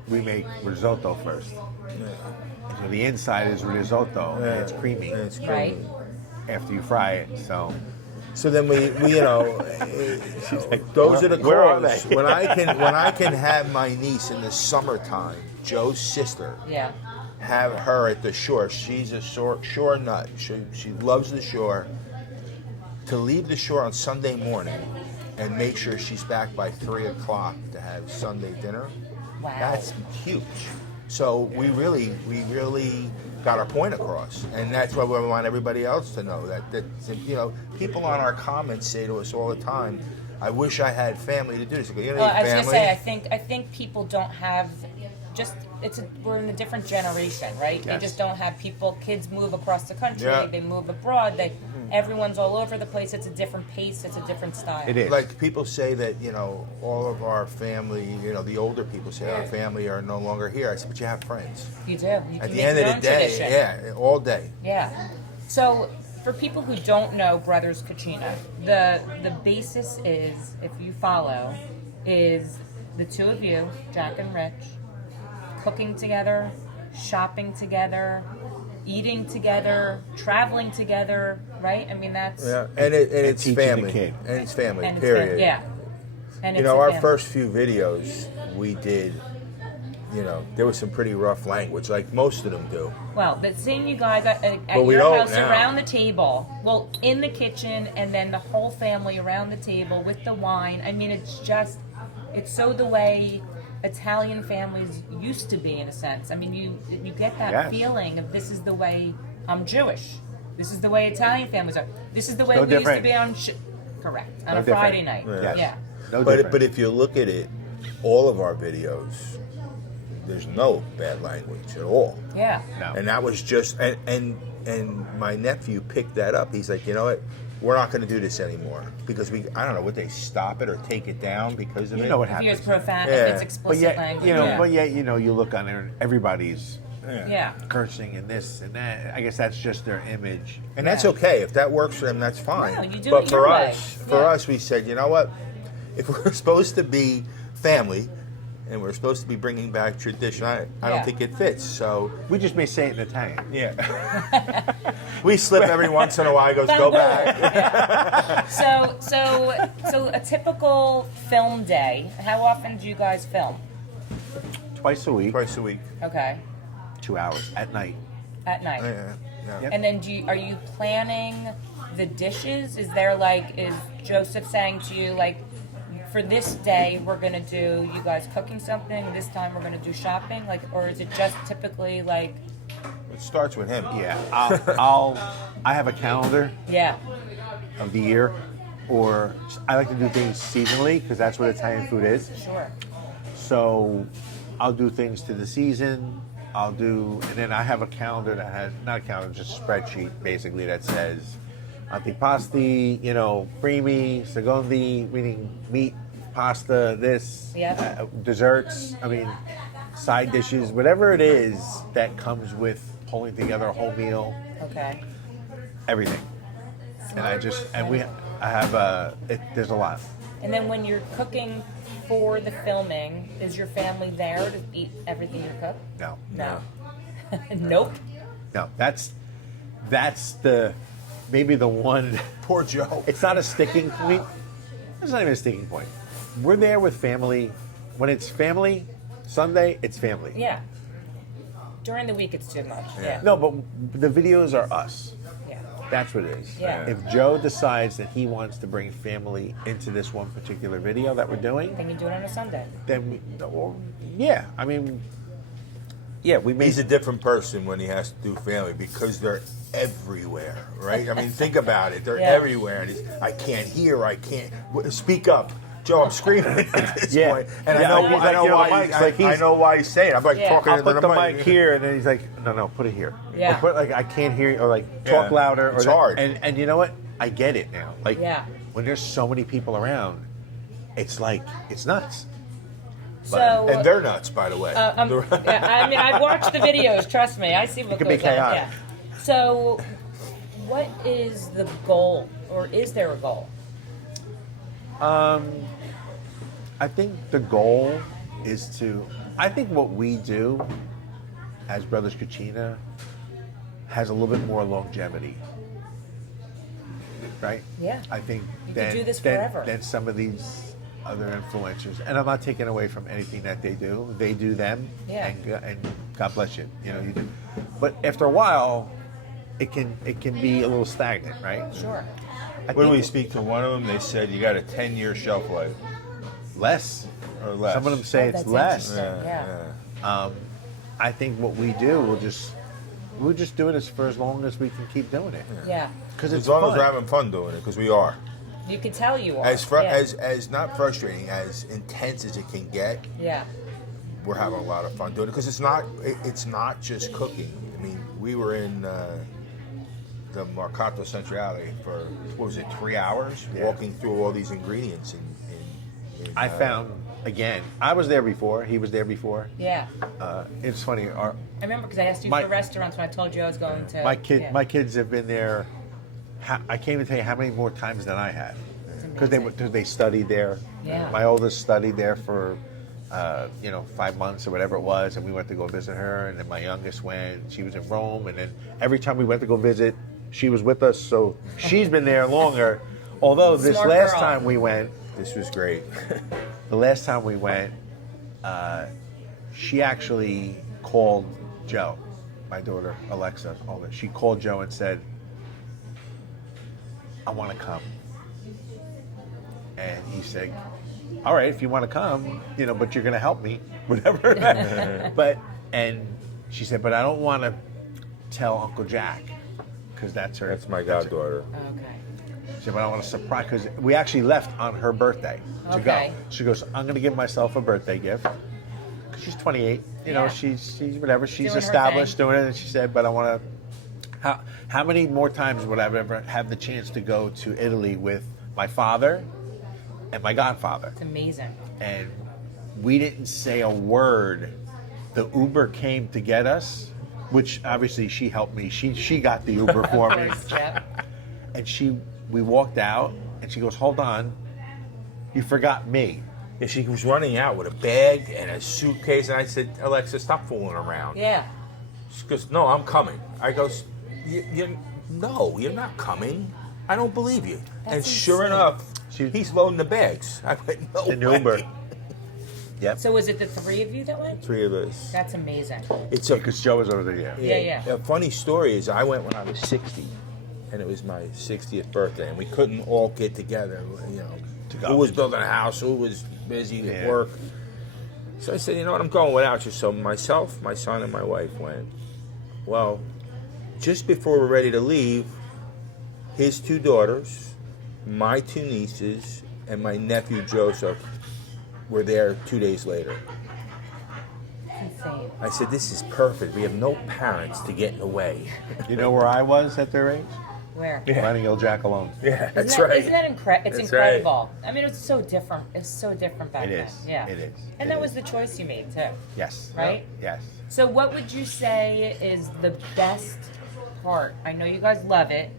We make risotto first. So the inside is risotto, and it's creamy And it's Right. after you fry it. So then we those are the Where are calls. they? when I can have my niece in the summertime, Joe's sister, Yeah. have her at the shore. She's a shore nut. She loves the shore. To leave the shore on Sunday morning and make sure she's back by 3:00 to have Sunday dinner. Wow. That's huge. So we really got our point across, and that's what we want everybody else to know. That people on our comments say to us all the time, "I wish I had family to do this." I go, you don't Well, need I was family. gonna say, I think people don't have we're in a different generation, right? They Yes. just don't have kids move across the country, Yeah. they move abroad, everyone's all over the place. It's a different pace, it's a different style. It is. Like people say that all of our family, the older people say our family are no longer here. I said, but you have friends. You do. You can At the make end your of own the day, tradition. yeah, all day. Yeah. So, for people who don't know Brothers Cucina, the basis is, if you follow, is the two of you, Jack and Rich, cooking together, shopping together, eating together, traveling together, right? I mean, that's... Yeah, and it's teaching the family, kid. and it's family. and it's Period. yeah. And it's a Our family. first few videos we did there was some pretty rough language, like most of them do. Well, but seeing you guys at we your don't house now. around the table, well, in the kitchen, and then the whole family around the table with the wine. I mean, it's so the way Italian families used to be, in a sense. I mean, you get that Yes. feeling of this is the way I'm Jewish. This is the way Italian families are. This is the way No we used to different. be on. Correct. On No a Friday different. night. Yes. Yeah. No But different. but if you look at it, all of our videos, there's no bad language at all. Yeah. No. And that was just and my nephew picked that up. He's like, you know what? We're not going to do this anymore because I don't know, would they stop it or take it down because of it? You know what If it's happens. profound, Yeah. if it's But explicit yet, language. you look on there and everybody's Yeah. cursing and this and that. I guess that's just their image. And that's okay. If that works for them, that's fine. No, you do but it for your way. us, we said, you know what? If we're supposed to be family and we're supposed to be bringing back tradition, I Yeah. don't think it fits. So We just may say it in Italian. yeah, we slip every once in a while. Goes go back. So a typical film day. How often do you guys film? Twice a week, Twice a week. Okay, 2 hours at night. at night. Yeah. Yep. And then are you planning the dishes? Is Joseph saying to you, like, for this day we're gonna do you guys cooking something, this time we're gonna do shopping, like, or is it just typically like, It starts with him. Yeah, I have a calendar yeah, of the year, or I like to do things seasonally because that's what Italian food is. sure, So I'll do things to the season. And then I have a calendar that has, not a calendar, just a spreadsheet basically that says antipasti, primi, secondi, meaning meat, pasta, this, Yeah. desserts, side dishes, whatever it is that comes with pulling together a whole meal, okay. everything. There's a lot. And then when you're cooking for the filming, is your family there to eat everything you cook? No. No. Nope. No, that's maybe the one. Poor Joe. It's not a sticking point. It's not even a sticking point. We're there with family. When it's family, Sunday, it's family. Yeah. During the week, it's too much. Yeah. No, but the videos are us. Yeah. That's what it is. Yeah. If Joe decides that he wants to bring family into this one particular video that we're doing, Then you do it on a Sunday. then we may. He's a different person when he has to do family because they're everywhere, right? Think about it. They're Yeah. everywhere. And I can't hear. I can't speak up. Joe, I'm screaming at this Yeah. point. And Yeah, I know, he's I like, know the why. mic's like I know why he's saying it. I'm like Yeah. talking I'll into put the mic here, and then he's like, no, put it here. Yeah. Or put, I can't hear you, or talk Yeah. louder. It's or hard. And you know what? I get it now. Yeah. When there's so many people around, it's nuts. So. And they're nuts, by the way. I've watched the videos. Trust me, I see what can be goes on. chaotic. Yeah. So, what is the goal, or is there a goal? I think the goal is I think what we do as Brothers Cucina has a little bit more longevity. Right? Yeah. I think You could do this forever. than some of these other influencers. And I'm not taking away from anything that they do. They do them. Yeah. And God bless you. You do. But after a while, it can be a little stagnant, right? Sure. When we speak to one of them, they said you got a 10-year shelf life. Less. Or less. Some of them say it's That's less. interesting. Yeah. I think what we do, we'll just do it for as long as we can keep doing it. Yeah. Because As it's long fun. as we're having fun doing it, because we are. You can tell you are. As not frustrating, as intense as it can get, Yeah. we're having a lot of fun doing it because it's not just cooking. We were in the Mercato Centrale for 3 hours, Yeah. walking through all these ingredients. I found, again, I was there before. He was there before. Yeah. It's funny. I remember because I asked you My- for restaurants when I told you I was going to. My Yeah. kids have been there. I can't even tell you how many more times than I have, because they studied there. Yeah. My oldest studied there for 5 months or whatever it was, and we went to go visit her. And then my youngest went. She was in Rome, and then every time we went to go visit, she was with us. So she's been there longer. Although this Smart last girl. time we went, This was great. the last time we went, she actually called Joe, my daughter Alexa. She called Joe and said, "I want to come." And he said, "All right, if you want to come, but you're going to help me, whatever." And she said, "But I don't want to tell Uncle Jack because that's my goddaughter." Okay. She said, "But I want to surprise," because we actually left on her birthday to go. She goes, "I'm going to give myself a birthday gift because she's 28. She's whatever. She's Doing established doing it." And she said, "But I want to. How many more times would I ever have the chance to go to Italy with my father and my godfather?" It's amazing. And we didn't say a word. The Uber came to get us, which obviously she helped me. She got the Uber for me. And we walked out, and she goes, "Hold on, you forgot me." Yeah, she was running out with a bag and a suitcase, and I said, "Alexa, stop fooling around." Yeah. She goes, "No, I'm coming." I goes, "No, you're not coming. I don't believe you." That's sure insane. enough, he's loading the bags. I went, "No In way." Uber. Yep. So was it the three of you that went? 3 of us. That's amazing. It's Because Joe was over there. Yeah. A funny story is I went when I was 60, and it was my 60th birthday, and we couldn't all get together. To go. Who was building a house, who was busy at work. So I said, "You know what, I'm going without you." So myself, my son, and my wife went. Well, just before we're ready to leave, his 2 daughters, my 2 nieces, and my nephew Joseph were there 2 days later. Insane. I said, "This is perfect. We have no parents to get in the way." You know where I was at their age? Where? Running Il Giacalone. Yeah, that's Isn't that, right. Isn't that incredible? It's That's incredible. I mean, it's so different. It's so different back then. It is. Yeah. It is. And It that is. was the choice you made too. Yes. Right? Yes. So what would you say is the best part? I know you guys love it.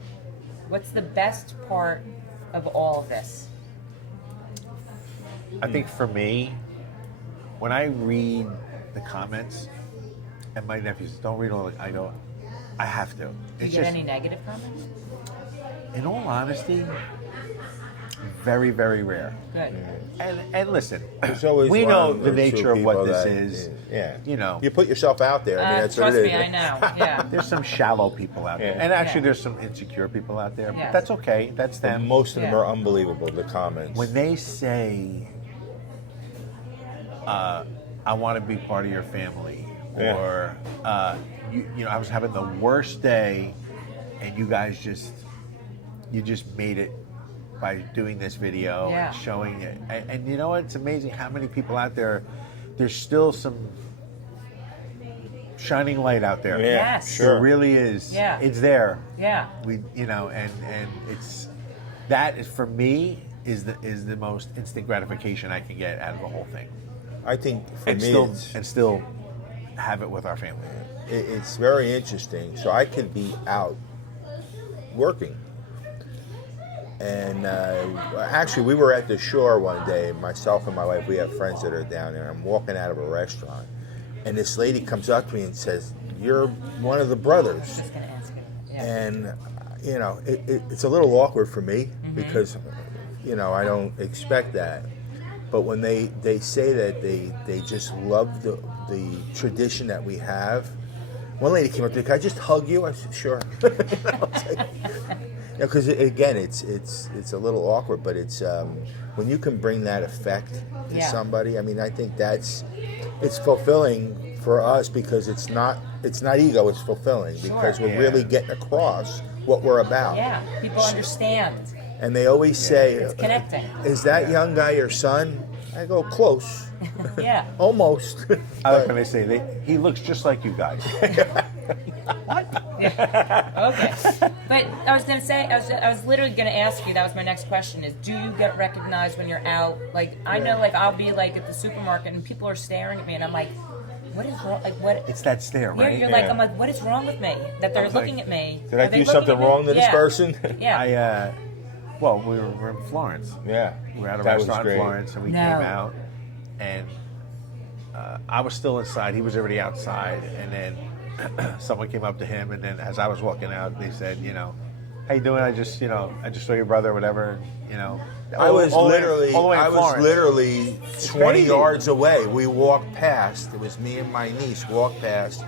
What's the best part of all of this? I think for me, when I read the comments, and my nephews don't read all, I go, I have to. Do you It's get just, any negative comments? in all honesty, very, very rare. Good. And listen, There's always we one know or the two nature of what people this that- is. Yeah. You put yourself out there. I mean, that's what Trust it me, is. I know. Yeah. There's some shallow people out there, Yeah. and actually, Yeah. there's some insecure people out there. Yeah. But that's okay. That's But them. most of them Yeah. are unbelievable, the comments. When they say, "I want to be part of your family," Yeah. or I was having the worst day, and you guys just made it by doing this video Yeah. and showing it. And you know what? It's amazing how many people out there. There's still some shining light out there. Yeah, Yes. sure. There really is. Yeah. It's there. Yeah. And it's that is for me is the most instant gratification I can get out of the whole thing. I think for And me, still have it with our family. it's very interesting. So I could be out working. And actually, we were at the shore one day, myself and my wife, we have friends that are down there. I'm walking out of a restaurant, and this lady comes up to me and says, "You're one of the brothers." I was going to ask you. Yeah. And, it's a little awkward for me because, I don't expect that. But when they say that they just love the tradition that we have. One lady came up to me, "Can I just hug you?" I said, "Sure." Because again, it's a little awkward, but it's when you can bring that effect to Yeah. somebody. I mean, I think it's fulfilling for us because it's not ego, it's fulfilling because we're Yeah. really getting across what we're about. Yeah. People understand. And they always say, It's connecting. "Is that young guy your son?" I go, "Close, Yeah. almost." I like when they say he looks just like you guys. Okay. But I was going to say, I was literally going to ask you, that was my next question, is do you get recognized when you're out? Like, I know, like, I'll be, like, at the supermarket and people are staring at me and I'm like, what is wrong? Like, what? It's that stare, right? You're like, I'm like, what is wrong with me? That they're looking at me. Did I Are they do looking something at me? wrong to this Yeah. person? Yeah. Well, we're in Florence. Yeah. We were at a That was restaurant in great. Florence, and we No. came out, and I was still inside. He was already outside, and then someone came up to him, and then as I was walking out, they said, "How you doing? I just saw your brother, or whatever." I was all the way in Florence. literally 20 crazy. yards away. We walked past. It was me and my niece walked past,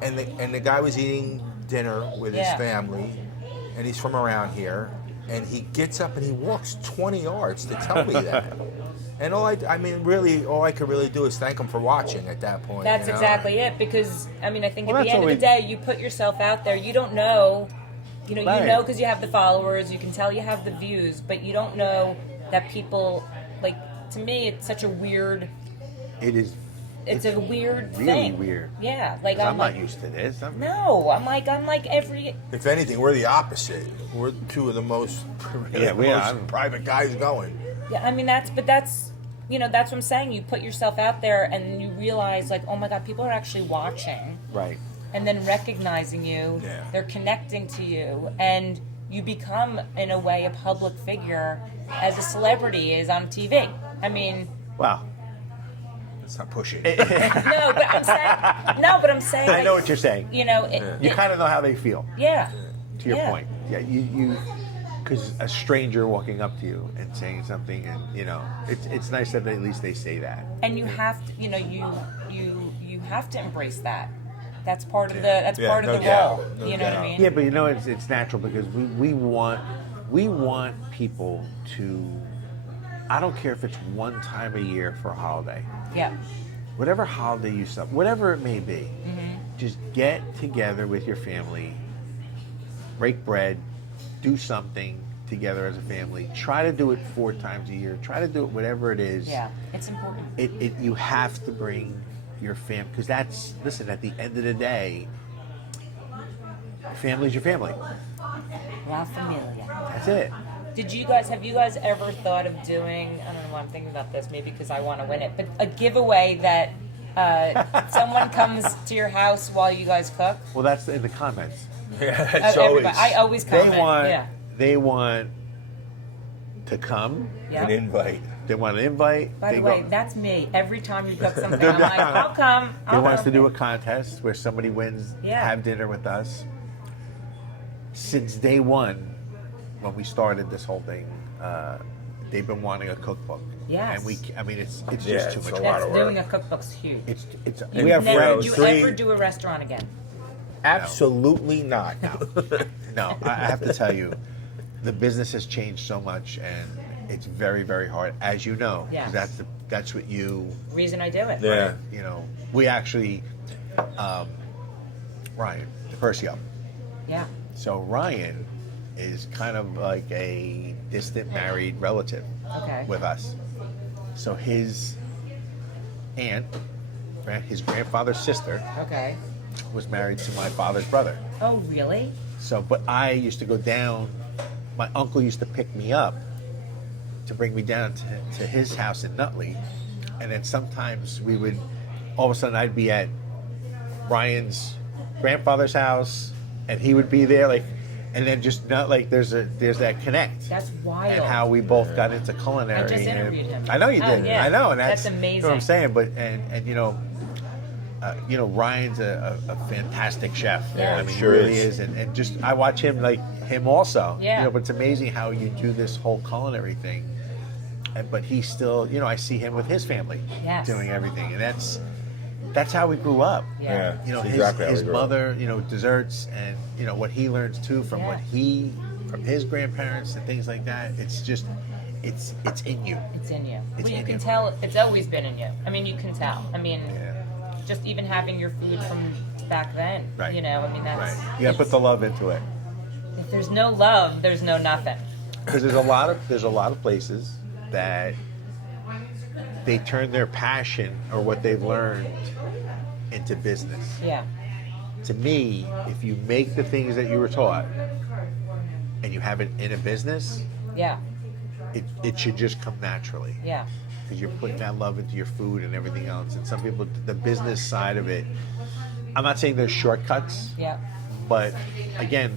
and the guy was eating dinner with his family, and he's from around here, and he gets up and he walks 20 yards to tell me that. And all I could really do is thank him for watching at that point. That's exactly it, because I mean, I think Well, at the that's end of what the day, you put yourself out there. You don't know, you Right. know, because you have the followers. You can tell you have the views, but you don't know that people like. To me, it's such a weird. It is. It's a weird really thing. weird. Yeah, like 'Cause I'm I'm like, not used to this. I'm like every. If anything, we're the opposite. We're two of the most, private guys going. Yeah, I mean that's that's what I'm saying. You put yourself out there and you realize like, oh my God, people are actually watching. right. And then recognizing you, Yeah. they're connecting to you, and you become, in a way, a public figure as a celebrity is on TV. I mean, Wow. It's not pushing. no, but I'm saying, I like, know what you're saying. you know, You kind of know how they feel. yeah, To your Yeah. point. Yeah. You. Because a stranger walking up to you and saying something, and it's nice that at least they say that. and you have to, you have to embrace that. That's part of the part of no the doubt, role. no You know what I doubt. mean? Yeah, but it's natural because we want people to. I don't care if it's one time a year for a holiday, Yeah. whatever holiday you celebrate, whatever it may be. Mm-hmm. Just get together with your family, break bread, do something together as a family. Try to do it 4 times a year. Try to do it whatever it is. Yeah, it's important. You have to bring your family, because listen, at the end of the day, family's your family. La familia. That's it. Have you guys ever thought of doing, I don't know why I'm thinking about this, maybe because I want to win it, but a giveaway that someone comes to your house while you guys cook? Well, that's in the comments. Yeah, it's Everybody. always I always comment. They want to come. Yeah. an invite. They want an invite. By they the way, go, that's me. Every time you cook something, I'm like, I'll come. they want us to come. do a contest where somebody wins, Yeah. have dinner with us. Since day one, when we started this whole thing, they've been wanting a cookbook. Yes. And it's Yeah, just too it's much a work. lot of Doing work. a cookbook's huge. It's You we have never, friends. do you three- ever do a restaurant again? Absolutely not. No, I have to tell you, the business has changed so much, and it's very, very hard, as you know. 'Cause Yes. that's what you. Reason I do it. Yeah. We actually, Ryan DePercio. Yeah. So Ryan is kind of like a distant married relative Okay. with us. So his aunt, his grandfather's sister, Okay. was married to my father's brother. Oh, really? So, but I used to go down. My uncle used to pick me up to bring me down to his house in Nutley, and then sometimes we would. All of a sudden, I'd be at Ryan's grandfather's house, and he would be there, like, and then just not like there's that connect. That's wild. And how we both got into culinary. I just and- interviewed him. I know you Oh, did. yeah. I know, and That's that's amazing. what I'm saying. But and Ryan's a fantastic chef. Yeah. I mean, Sure he really is. and just I watch him also. Yeah. But it's amazing how you do this whole culinary thing, but he's still, I see him with his family Yes. doing everything, and that's how we grew up. Yeah. That's His, exactly how we his grew up. mother, desserts, and what he learns too from from his grandparents and things like that. It's just, it's in you. It's in you. It's Well, you in can you. tell. It's always been in you. I mean, you can tell. I mean, Yeah. just even having your food from back then. Right. I mean, that's. Right. You gotta put the love into it. If there's no love, there's no nothing. Because there's a lot of places that they turn their passion or what they've learned into business. Yeah. To me, if you make the things that you were taught and you have it in a business, Yeah. it should just come naturally. Yeah. Because you're putting that love into your food and everything else. And some people, the business side of it, I'm not saying there's shortcuts, Yeah. but again,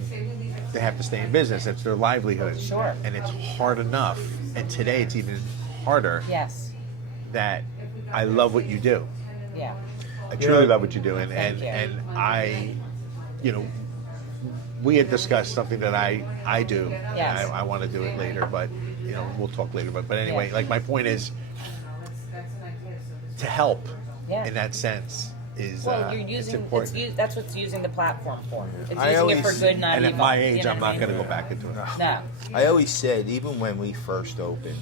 they have to stay in business. It's their livelihood. Sure. And it's hard enough. And today it's even harder Yes. that I love what you do. Yeah. I truly love what you do. And Thank you. and I, we had discussed something that I do. Yes. And I want to do it later, but you know, we'll talk later. But anyway, like my point is to help in that sense is well, you're it's using important. that's what's using the platform for. It's I using it for always- good, not And evil. at my You age, know I'm what I not going to mean? go back into it. No. I always said, even when we first opened,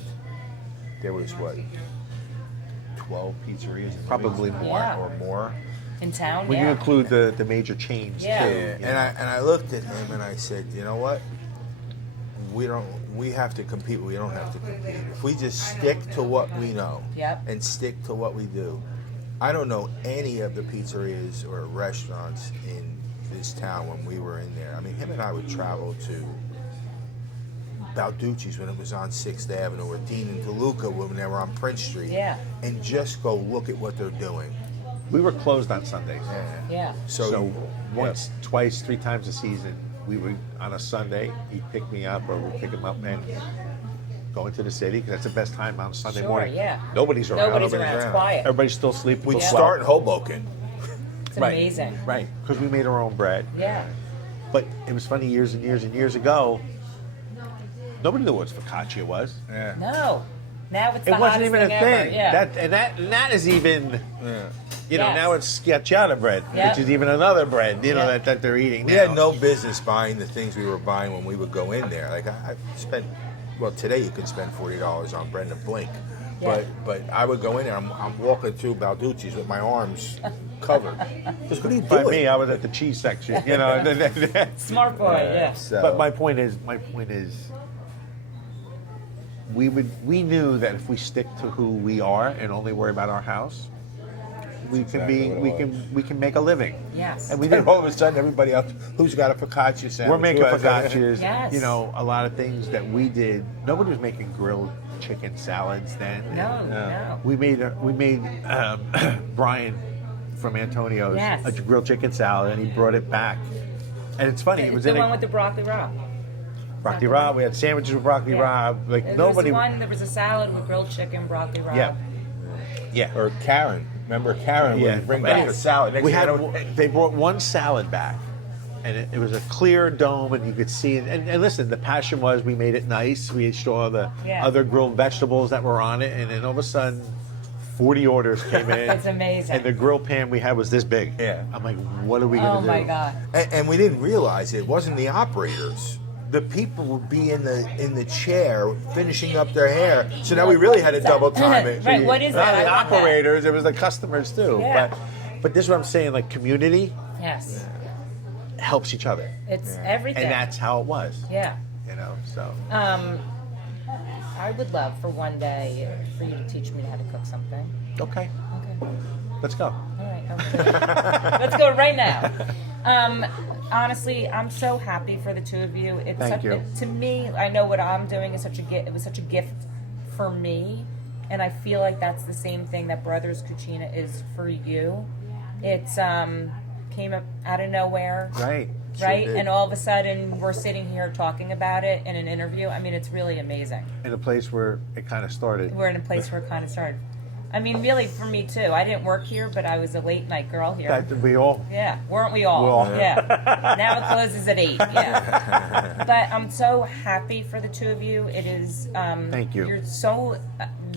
there was what, 12 pizzerias, in Probably Livingston more. Yeah. or more. In town, When yeah. you include the major chains Yeah. too. Yeah, you and know. I looked at him and I said, you know what? We have to compete. We don't have to compete. If we just stick to what we know Yep. and stick to what we do. I don't know any of the pizzerias or restaurants in this town when we were in there. I mean, him and I would travel to Balducci's when it was on 6th Avenue, or Dean and DeLuca when they were on Prince Street. Yeah. And just go look at what they're doing. We were closed on Sundays. Yeah. So once, twice, 3 times a season, we would, on a Sunday, he'd pick me up or we'd pick him up and go into the city because that's the best time on Sunday Sure, morning. yeah. Nobody's around. Nobody's around. It's quiet. Everybody's still sleeping. We'd till start in 12. Hoboken. It's amazing. Right, because we made our own bread. Yeah. But it was funny, years and years and years ago, nobody knew what focaccia was. Yeah. No. Now it's the It wasn't hottest even a thing thing. ever. Yeah. That is even, you know, Yes. now it's schiacciata bread, Yep. which is even another bread, you know, Yep. that they're eating We now. had no business buying the things we were buying when we would go in there. Like I spent, well, today you can spend $40 on bread in a blink. Yeah. But I would go in there. I'm walking through Balducci's with my arms covered. Just what are you By doing? me, I was at the cheese section, you know. Smart boy, yeah. So, But my point is, we knew that if we stick to who we are and only worry about our house, we can make a living. Yes. And we then did. all of a sudden, everybody else who's got a focaccia sandwich. We're making who has a- focaccias. Yes. You know, a lot of things that we did. Nobody was making grilled chicken salads then. No. We made Brian from Antonio's Yes. a grilled chicken salad, and he brought it back. And it's funny. It was the in one with the broccoli raw. broccoli raw. We had sandwiches with broccoli raw. Like There nobody. There was a salad with grilled chicken, broccoli raw. Yeah. Or Karen. Remember Karen would bring back Yes. the salad. Next We thing had. you know, They brought one salad back, and it was a clear dome, and you could see it. And listen, the passion was we made it nice. We saw the other grilled vegetables that were on it, and then all of a sudden, 40 orders came in. It's amazing. And the grill pan we had was this big. Yeah. I'm like, what are we gonna do? Oh my God. and we didn't realize it wasn't the operators. The people would be in the chair finishing up their hair. So now we really had to double time it. Right, what is that? Not the I want that. operators, it was the customers too. Yeah. But this is what I'm saying, like community Yes. helps each other. It's everything. And that's how it was. Yeah. You know, so I would love for one day for you to teach me how to cook something. okay. Okay. Let's go. All right. Okay. Let's go right now. Honestly, I'm so happy for the two of you. It's Thank you. To me, I know what I'm doing is such a gift. It was such a gift for me, and I feel like that's the same thing that Brothers Cucina is for you. It's came up out of nowhere. Right. Right, did. and all of a sudden we're sitting here talking about it in an interview. I mean, it's really amazing. In a place where it kind of started. We're in a place where it kind of started. I mean, really, for me too. I didn't work here, but I was a late night girl here. That we all. Yeah, weren't we all? We all. Yeah. Now it closes at 8. Yeah. But I'm so happy for the two of you. It is. Thank you. You're so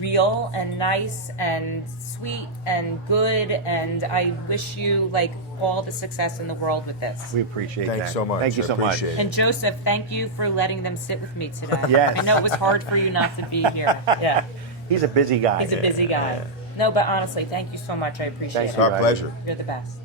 real and nice and sweet and good, and I wish you like all the success in the world with this. We appreciate that. Thanks so much. Thank you I so much. appreciate it. And Joseph, thank you for letting them sit with me today. Yes. I know it was hard for you not to be here. Yeah. He's a busy guy. He's a busy guy. No, but honestly, thank you so much. I appreciate Thank it. you. Our pleasure. You're the best.